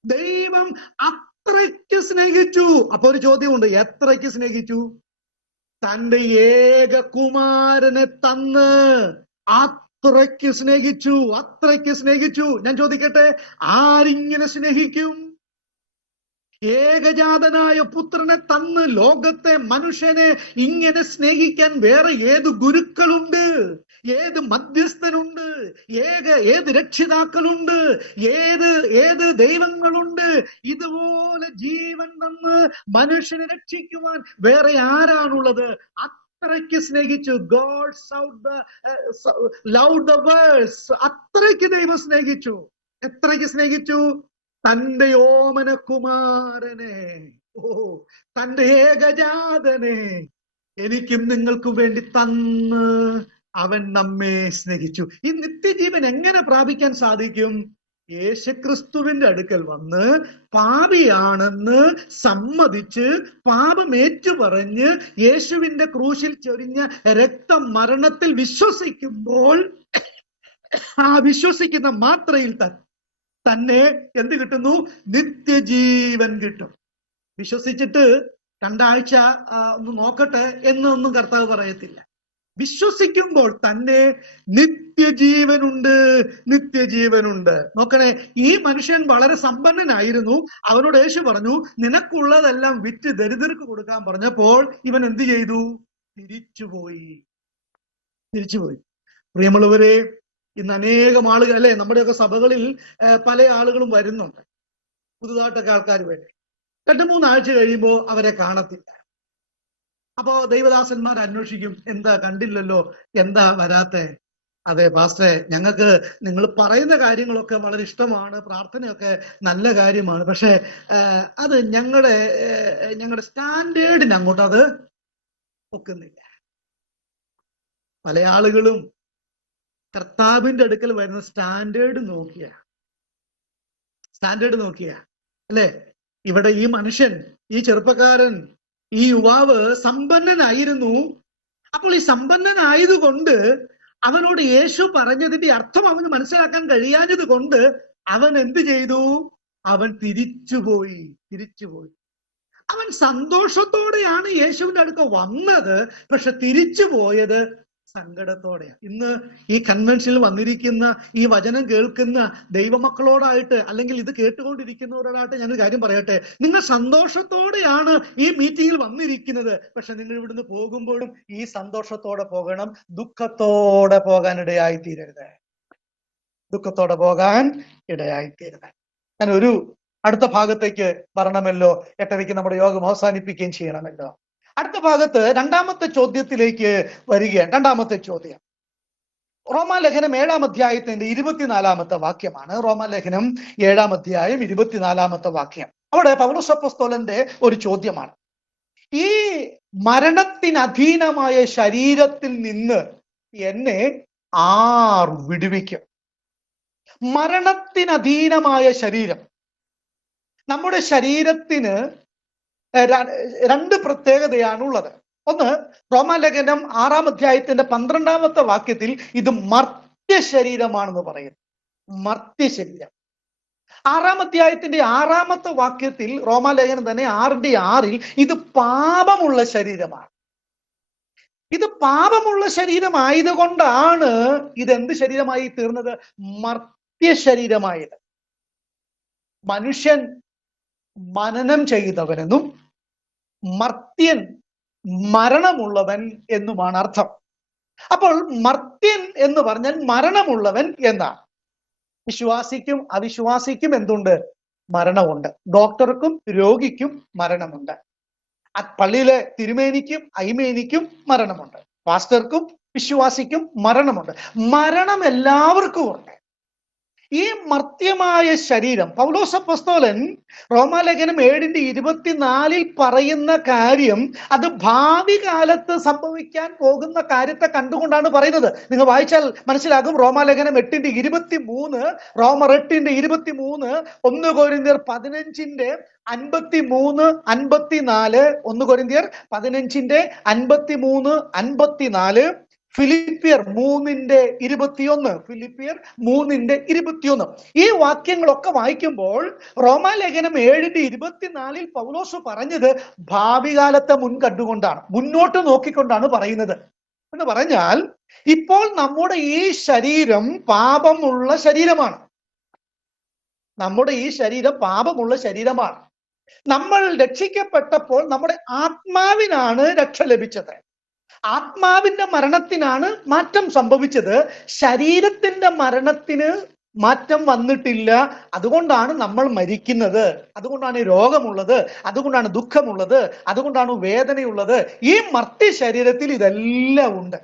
ദൈവം അത്രയ്ക്ക് സ്നേഹിച്ചു. അപ്പൊ ഒരു ചോദ്യമുണ്ട്, എത്രയ്ക്ക് സ്നേഹിച്ചു? തന്റെ ഏകകുമാരനെ തന്ന് അത്രയ്ക്ക് സ്നേഹിച്ചു, അത്രയ്ക്ക് സ്നേഹിച്ചു. ഞാൻ ചോദിക്കട്ടെ, ആരിങ്ങനെ സ്നേഹിക്കും? ഏകജാതനായ പുത്രനെ തന്ന് ലോകത്തെ മനുഷ്യനെ ഇങ്ങനെ സ്നേഹിക്കാൻ വേറെ ഏത് ഗുരുക്കളുണ്ട്? ഏത് മധ്യസ്ഥനുണ്ട്? ഏത് രക്ഷിതാക്കളുണ്ട്? ഏത് ദൈവങ്ങളുണ്ട്? ഇതുപോലെ ജീവൻ തന്ന് മനുഷ്യനെ രക്ഷിക്കുവാൻ വേറെ ആരാണുള്ളത്? അത്രയ്ക്ക് സ്നേഹിച്ചു. God loud the world. അത്രയ്ക്ക് ദൈവം സ്നേഹിച്ചു. എത്രയ്ക്ക് സ്നേഹിച്ചു? തന്റെ ഓമനകുമാരനെ, തന്റെ ഏകജാതനെ എനിക്കും നിങ്ങൾക്കും വേണ്ടി തന്ന് അവൻ നമ്മെ സ്നേഹിച്ചു. ഈ നിത്യജീവൻ എങ്ങനെ പ്രാപിക്കാൻ സാധിക്കും? യേശുക്രിസ്തുവിന്റെ അടുക്കൽ വന്ന് പാപിയാണെന്ന് സമ്മതിച്ച് പാപം ഏറ്റുപറഞ്ഞ് യേശുവിന്റെ ക്രൂശിൽ ചൊരിഞ്ഞ രക്തം മരണത്തിൽ വിശ്വസിക്കുമ്പോൾ, ആ വിശ്വസിക്കുന്ന മാത്രയിൽ തന്നെ എന്ത് കിട്ടുന്നു? നിത്യജീവൻ കിട്ടും. വിശ്വസിച്ചിട്ട് രണ്ടാഴ്ച ഒന്ന് നോക്കട്ടെ എന്നൊന്നും കർത്താവ് പറയത്തില്ല. വിശ്വസിക്കുമ്പോൾ തന്നെ നിത്യജീവനുണ്ട്, നിത്യജീവനുണ്ട്. നോക്കണേ, ഈ മനുഷ്യൻ വളരെ സമ്പന്നനായിരുന്നു. അവനോട് യേശു പറഞ്ഞു, നിനക്കുള്ളതെല്ലാം വിറ്റ് ദരിദ്രർക്ക് കൊടുക്കാൻ പറഞ്ഞപ്പോൾ ഇവൻ എന്ത് ചെയ്തു? തിരിച്ചുപോയി. പ്രിയമുള്ളവരെ, ഇന്ന് അനേകം ആളുകൾ, അല്ലെ, നമ്മുടെയൊക്കെ സഭകളിൽ പല ആളുകളും വരുന്നുണ്ട്, പുതുതായിട്ടൊക്കെ ആൾക്കാർ വേണ്ടി. 2-3 ആഴ്ച കഴിയുമ്പോൾ അവരെ കാണത്തില്ല. അപ്പോ ദൈവദാസന്മാർ അന്വേഷിക്കും, എന്താ കണ്ടില്ലല്ലോ, എന്താ വരാത്തെ? അതെ പാസ്റ്ററെ, ഞങ്ങൾക്ക് നിങ്ങൾ പറയുന്ന കാര്യങ്ങളൊക്കെ വളരെ ഇഷ്ടമാണ്, പ്രാർത്ഥനയൊക്കെ നല്ല കാര്യമാണ്, പക്ഷെ അത് ഞങ്ങളുടെ സ്റ്റാൻഡേർഡിന് അങ്ങോട്ട് അത് ഒക്കുന്നില്ല. പല ആളുകളും കർത്താവിന്റെ അടുക്കൽ വരുന്ന സ്റ്റാൻഡേർഡ് നോക്കിയ അല്ലെ? ഇവിടെ ഈ മനുഷ്യൻ, ഈ ചെറുപ്പക്കാരൻ, ഈ യുവാവ് സമ്പന്നനായിരുന്നു. അപ്പോൾ ഈ സമ്പന്നനായതുകൊണ്ട് അവനോട് യേശു പറഞ്ഞതിന്റെ അർത്ഥം അവന് മനസ്സിലാക്കാൻ കഴിയാഞ്ഞത് കൊണ്ട് അവൻ എന്ത് ചെയ്തു? അവൻ തിരിച്ചുപോയി. അവൻ സന്തോഷത്തോടെയാണ് യേശുവിന്റെ അടുക്ക വന്നത്, പക്ഷെ തിരിച്ചു പോയത് സങ്കടത്തോടെയാണ്. ഇന്ന് ഈ കൺവെൻഷനിൽ വന്നിരിക്കുന്ന, ഈ വചനം കേൾക്കുന്ന ദൈവമക്കളോടായിട്ട്, അല്ലെങ്കിൽ ഇത് കേട്ടുകൊണ്ടിരിക്കുന്നവരോടായിട്ട് ഞാനൊരു കാര്യം പറയട്ടെ. നിങ്ങൾ സന്തോഷത്തോടെയാണ് ഈ മീറ്റിംഗിൽ വന്നിരിക്കുന്നത്, പക്ഷെ നിങ്ങൾ ഇവിടുന്ന് പോകുമ്പോഴും ഈ സന്തോഷത്തോടെ പോകണം, ദുഃഖത്തോടെ പോകാൻ ഇടയായി തീരരുത്. ഞാൻ ഒരു അടുത്ത ഭാഗത്തേക്ക് വരണമല്ലോ. 8:30 നമ്മുടെ യോഗം അവസാനിപ്പിക്കുകയും ചെയ്യണമല്ലോ. അടുത്ത ഭാഗത്ത് 2-ാമത്തെ ചോദ്യത്തിലേക്ക് വരികയാണ്. 2-ാമത്തെ ചോദ്യം റോമാലേഖനം 7-ാം അധ്യായത്തിന്റെ 24-ാമത്തെ വാക്യമാണ്. റോമാലേഖനം 7-ാം അധ്യായം 24-ാമത്തെ വാക്യം. അവിടെ പൗലോസ് അപ്പോസ്തലന്റെ ഒരു ചോദ്യമാണ്. ഈ മരണത്തിനധീനമായ ശരീരത്തിൽ നിന്ന് എന്നെ ആർ വിടുവിക്കും? മരണത്തിനധീനമായ ശരീരം. നമ്മുടെ ശരീരത്തിന് 2 പ്രത്യേകതയാണുള്ളത്. ഒന്ന്, റോമാലേഖനം 6-ാം അധ്യായത്തിന്റെ 12-ാമത്തെ വാക്യത്തിൽ ഇത് മർത്യ ശരീരമാണെന്ന് പറയുന്നു. മർത്യശരീരം. 6-ാം അധ്യായത്തിന്റെ 6-ാമത്തെ വാക്യത്തിൽ, റോമാലേഖനം തന്നെ 6:6 ഇത് പാപമുള്ള ശരീരമാണ്. ഇത് പാപമുള്ള ശരീരമായതുകൊണ്ടാണ് ഇതെന്ത് ശരീരമായി തീർന്നത്? മർത്യ ശരീരമായത്. മനുഷ്യൻ മനനം ചെയ്തവനെന്നും മർത്യൻ മരണമുള്ളവൻ എന്നുമാണ് അർത്ഥം. അപ്പോൾ മർത്യൻ എന്ന് പറഞ്ഞാൽ മരണമുള്ളവൻ എന്നാണ്. വിശ്വാസിക്കും അവിശ്വാസിക്കും എന്തുണ്ട്? മരണമുണ്ട്. ഡോക്ടർക്കും രോഗിക്കും മരണമുണ്ട്. പള്ളിയിലെ തിരുമേനിക്കും അയ്മേനിക്കും മരണമുണ്ട്. പാസ്റ്റർക്കും വിശ്വാസിക്കും മരണമുണ്ട്. മരണം എല്ലാവർക്കും ഉണ്ട്. ഈ മർത്യമായ ശരീരം, പൗലോസ് അപ്പോസ്തലൻ റോമാലേഖനം 7:24 പറയുന്ന കാര്യം, അത് ഭാവി കാലത്ത് സംഭവിക്കാൻ പോകുന്ന കാര്യത്തെ കണ്ടുകൊണ്ടാണ് പറയുന്നത്. നിങ്ങൾ വായിച്ചാൽ മനസ്സിലാകും. റോമാലേഖനം 8:23, റോമർ 8:23, 1 കൊരിന്ത്യർ 15:53, 54, 1 കൊരിന്ത്യർ 15:53, 54, ഫിലിപ്പിയർ 3:21, ഫിലിപ്പിയർ 3:21. ഈ വാക്യങ്ങളൊക്കെ വായിക്കുമ്പോൾ റോമാലേഖനം 7:24 പൗലോസ് പറഞ്ഞത് ഭാവി കാലത്തെ മുൻകണ്ടുകൊണ്ടാണ്, മുന്നോട്ട് നോക്കിക്കൊണ്ടാണ് പറയുന്നത്. എന്ന് പറഞ്ഞാൽ ഇപ്പോൾ നമ്മുടെ ഈ ശരീരം പാപമുള്ള ശരീരമാണ്. നമ്മുടെ ഈ ശരീരം പാപമുള്ള ശരീരമാണ്. നമ്മൾ രക്ഷിക്കപ്പെട്ടപ്പോൾ നമ്മുടെ ആത്മാവിനാണ് രക്ഷ ലഭിച്ചത്. ആത്മാവിന്റെ മരണത്തിനാണ് മാറ്റം സംഭവിച്ചത്. ശരീരത്തിന്റെ മരണത്തിന് മാറ്റം വന്നിട്ടില്ല. അതുകൊണ്ടാണ് നമ്മൾ മരിക്കുന്നത്, അതുകൊണ്ടാണ് രോഗമുള്ളത്, അതുകൊണ്ടാണ് ദുഃഖമുള്ളത്, അതുകൊണ്ടാണ് വേദനയുള്ളത്. ഈ മർത്യ ശരീരത്തിൽ ഇതെല്ലാം ഉണ്ട്.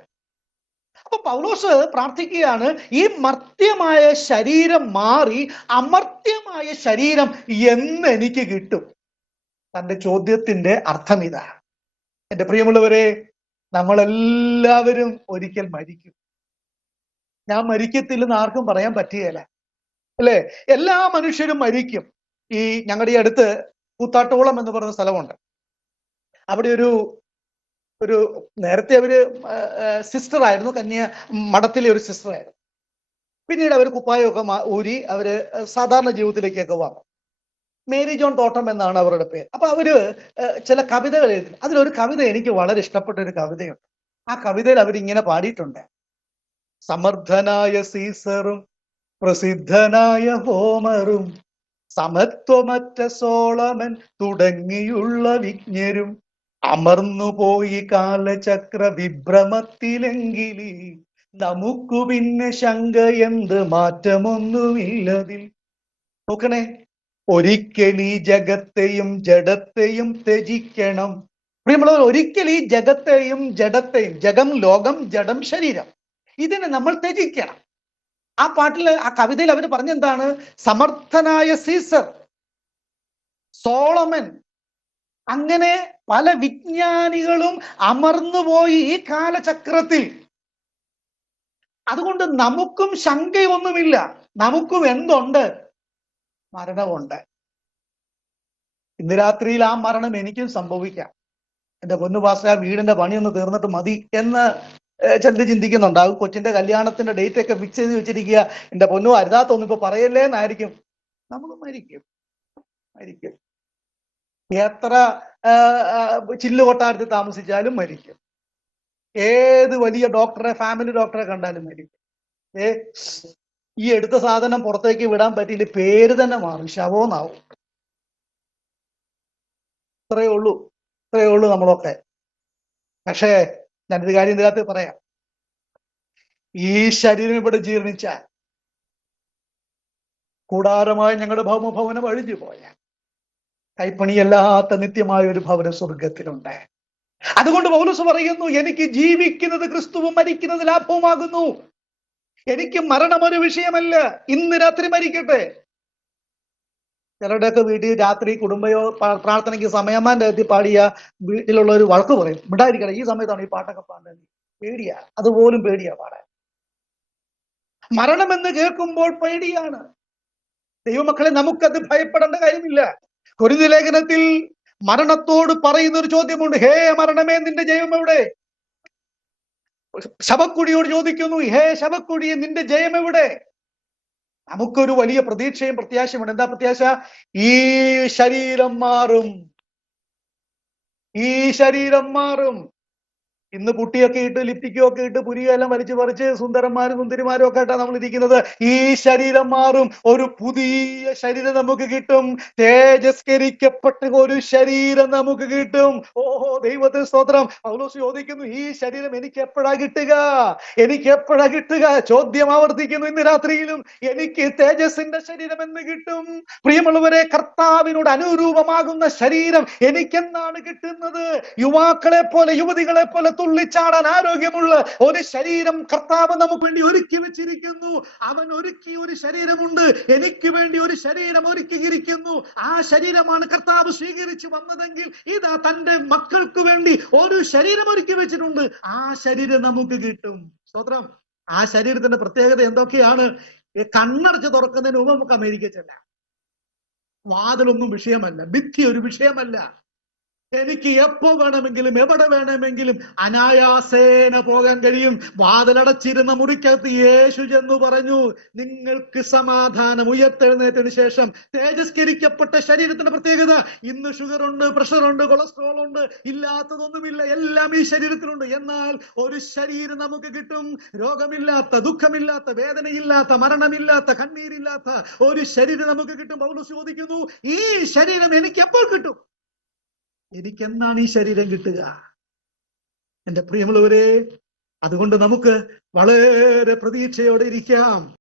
അപ്പൊ പൗലോസ് പ്രാർത്ഥിക്കുകയാണ്, ഈ മർത്യമായ ശരീരം മാറി അമർത്യമായ ശരീരം എന്ന് എനിക്ക് കിട്ടും. തന്റെ ചോദ്യത്തിന്റെ അർത്ഥം ഇതാ. എന്റെ പ്രിയമുള്ളവരെ, നമ്മളെല്ലാവരും ഒരിക്കൽ മരിക്കും. ഞാൻ മരിക്കത്തില്ലെന്ന് ആർക്കും പറയാൻ പറ്റുകയില്ല, അല്ലേ? എല്ലാ മനുഷ്യരും മരിക്കും. ഈ ഞങ്ങളുടെ ഈ അടുത്ത് കൂത്താട്ടോളം എന്ന് പറയുന്ന സ്ഥലമുണ്ട്. അവിടെ ഒരു നേരത്തെ അവര് സിസ്റ്റർ ആയിരുന്നു, മഠത്തിലെ ഒരു സിസ്റ്റർ ആയിരുന്നു. പിന്നീട് അവർ കുപ്പായമൊക്കെ ഊരി അവര് സാധാരണ ജീവിതത്തിലേക്കൊക്കെ വന്നു. മേരി ജോൺ തോട്ടം എന്നാണ് അവരുടെ പേര്. അപ്പൊ അവര് ചില കവിതകൾ എഴുതി. അതിലൊരു കവിത എനിക്ക് വളരെ ഇഷ്ടപ്പെട്ട ഒരു കവിതയുണ്ട്. ആ കവിതയിൽ അവരിങ്ങനെ പാടിയിട്ടുണ്ട്: സമർത്ഥനായ സീസറും പ്രസിദ്ധനായ ഹോമറും സമത്വമറ്റ സോളമൻ തുടങ്ങിയുള്ള വിജ്ഞരും അമർന്നുപോയി കാലചക്ര വിഭ്രമത്തിലെങ്കിലി നമുക്കു പിന്നെ ശങ്ക എന്ത് മാറ്റമൊന്നുമില്ലതിൽ. നോക്കണേ, ഒരിക്കൽ ഈ ജഗത്തെയും ജഡത്തെയും ത്യജിക്കണം. പ്രിയമുള്ളവർ, ഒരിക്കൽ ഈ ജഗത്തെയും ജഡത്തെയും, ജഗം ലോകം, ജഡം ശരീരം, ഇതിനെ നമ്മൾ ത്യജിക്കണം. ആ പാട്ടിൽ, ആ കവിതയിൽ അവർ പറഞ്ഞെന്താണ്? സമർത്ഥനായ സീസർ, സോളമൻ, അങ്ങനെ പല വിജ്ഞാനികളും അമർന്നുപോയി ഈ കാലചക്രത്തിൽ. അതുകൊണ്ട് നമുക്കും ശങ്കയൊന്നുമില്ല. നമുക്കും എന്തുണ്ട്? മരണമുണ്ട്. ഇന്ന് രാത്രിയിൽ ആ മരണം എനിക്കും സംഭവിക്കാം. എന്റെ പൊന്നു പാസ്റ്റർ, ആ വീടിന്റെ പണിയൊന്ന് തീർന്നിട്ട് മതി എന്ന് ചിന്തിക്കുന്നുണ്ടാകും. കൊച്ചിന്റെ കല്യാണത്തിന്റെ ഡേറ്റ് ഒക്കെ ഫിക്സ് ചെയ്ത് വെച്ചിരിക്കുക. എന്റെ പൊന്നു, അരുതാത്തൊന്നും ഇപ്പൊ പറയല്ലേ എന്നായിരിക്കും. നമ്മൾ മരിക്കും. എത്ര ചില്ലുകൊട്ടാരത്തിൽ താമസിച്ചാലും മരിക്കും. ഏത് വലിയ ഡോക്ടറെ, ഫാമിലി ഡോക്ടറെ കണ്ടാലും മരിക്കും. ഈ എടുത്ത സാധനം പുറത്തേക്ക് വിടാൻ പറ്റിയില്ല, പേര് തന്നെ മാറും, ശവോന്നാവും. ഇത്രയേ ഉള്ളൂ നമ്മളൊക്കെ. പക്ഷേ ഞാനൊരു കാര്യം ഇതിനകത്ത് പറയാം. ഈ ശരീരം ഇവിടെ ജീർണിച്ചാൽ, കൂടാരമായി ഞങ്ങളുടെ ഭൗമഭവനം അഴിഞ്ഞു പോയാൽ, കൈപ്പണിയല്ലാത്ത നിത്യമായ ഒരു ഭവനം സ്വർഗത്തിലുണ്ട്. അതുകൊണ്ട് പൗലോസ് പറയുന്നു, എനിക്ക് ജീവിക്കുന്നത് ക്രിസ്തുവും മരിക്കുന്നത് ലാഭവുമാകുന്നു. എനിക്ക് മരണം ഒരു വിഷയമല്ല. ഇന്ന് രാത്രി മരിക്കട്ടെ. ചിലരുടെയൊക്കെ വീട്ടിൽ രാത്രി കുടുംബയോ പ്രാർത്ഥനയ്ക്ക് സമയമാൻ്റെ എത്തി പാടിയ വീട്ടിലുള്ള ഒരു വഴക്ക് പറയും, മിണ്ടായിരിക്കണം, ഈ സമയത്താണ് ഈ പാട്ടൊക്കെ പാടുന്നത്. പേടിയാ, അതുപോലും പേടിയാ പാടാൻ. മരണമെന്ന് കേൾക്കുമ്പോൾ പേടിയാണ്. ദൈവമക്കളെ, നമുക്കത് ഭയപ്പെടേണ്ട കാര്യമില്ല. കൊരിന്ത്യർ ലേഖനത്തിൽ മരണത്തോട് പറയുന്ന ഒരു ചോദ്യമുണ്ട്: ഹേ മരണമേ, നിന്റെ ജയം എവിടെ? ശവക്കുഴിയോട് ചോദിക്കുന്നു: ഹേ ശവക്കുഴിയെ, നിന്റെ ജയം എവിടെ? നമുക്കൊരു വലിയ പ്രതീക്ഷയും പ്രത്യാശയുമുണ്ട്. എന്താ പ്രത്യാശ? ഈ ശരീരം മാറും, ഈ ശരീരം മാറും. ഇന്ന് പുട്ടിയൊക്കെ ഇട്ട് ലിപ്റ്റിക്കൊക്കെ ഇട്ട് പുരിയെല്ലാം വലിച്ചു പറിച്ച് സുന്ദരന്മാരും സുന്ദരിമാരും ഒക്കെ ആയിട്ടാണ് നമ്മൾ ഇരിക്കുന്നത്. ഈ ശരീരം മാറും, ഒരു പുതിയ ശരീരം നമുക്ക് കിട്ടും. തേജസ്കരിക്കപ്പെട്ട ഒരു ശരീരം നമുക്ക് കിട്ടും. ഓഹോ, ദൈവത്തിന് സ്തോത്രം. പൗലോസ് ചോദിക്കുന്നു, ഈ ശരീരം എനിക്ക് എപ്പോഴാ കിട്ടുക? എനിക്ക് എപ്പോഴാ കിട്ടുക? ചോദ്യം ആവർത്തിക്കുന്നു ഇന്ന് രാത്രിയിലും. എനിക്ക് തേജസ്സിന്റെ ശരീരം എന്ന് കിട്ടും. പ്രിയമുള്ളവരെ, കർത്താവിനോട് അനുരൂപമാകുന്ന ശരീരം എനിക്കെന്നാണ് കിട്ടുന്നത്? യുവാക്കളെ പോലെ, യുവതികളെ പോലെ തുള്ളിച്ചാടാൻ ആരോഗ്യമുള്ള ഒരു ശരീരം കർത്താവ് നമുക്ക് വേണ്ടി ഒരുക്കി വെച്ചിരിക്കുന്നു. അവൻ ഒരുക്കി ഒരു ശരീരമുണ്ട്. എനിക്ക് വേണ്ടി ഒരു ശരീരം ഒരുക്കിയിരിക്കുന്നു. ആ ശരീരമാണ് കർത്താവ് സ്വീകരിച്ചു വന്നതെങ്കിൽ ഇതാ തന്റെ മക്കൾക്ക് വേണ്ടി ഒരു ശരീരം ഒരുക്കി വെച്ചിട്ടുണ്ട്. ആ ശരീരം നമുക്ക് കിട്ടും. സ്തോത്രം. ആ ശരീരത്തിന്റെ പ്രത്യേകത എന്തൊക്കെയാണ്? കണ്ണടച്ച് തുറക്കുന്നതിന് മുമ്പ് നമുക്ക് അമേരിക്ക ചെല്ലാം. വാതിലൊന്നും വിഷയമല്ല, ഭിത്തി ഒരു വിഷയമല്ല. എനിക്ക് എപ്പോ വേണമെങ്കിലും എവിടെ വേണമെങ്കിലും അനായാസേന പോകാൻ കഴിയും. വാതിലടച്ചിരുന്ന മുറിക്കകത്ത് യേശു ചെന്നു പറഞ്ഞു, നിങ്ങൾക്ക് സമാധാനം. ഉയർത്തെഴുന്നേറ്റതിന് ശേഷം തേജസ്കരിക്കപ്പെട്ട ശരീരത്തിന്റെ പ്രത്യേകത, ഇന്ന് ഷുഗർ ഉണ്ട്, പ്രഷർ ഉണ്ട്, കൊളസ്ട്രോൾ ഉണ്ട്, ഇല്ലാത്തതൊന്നുമില്ല, എല്ലാം ഈ ശരീരത്തിലുണ്ട്. എന്നാൽ ഒരു ശരീരം നമുക്ക് കിട്ടും. രോഗമില്ലാത്ത, ദുഃഖമില്ലാത്ത, വേദനയില്ലാത്ത, മരണമില്ലാത്ത, കണ്ണീരില്ലാത്ത ഒരു ശരീരം നമുക്ക് കിട്ടും. പൗലോസ് ചോദിക്കുന്നു, ഈ ശരീരം എനിക്ക് എപ്പോൾ കിട്ടും? എനിക്കെന്നാണ് ഈ ശരീരം കിട്ടുക? എന്റെ പ്രിയമുള്ളവരെ, അതുകൊണ്ട് നമുക്ക് വളരെ പ്രതീക്ഷയോടെ ഇരിക്കാം.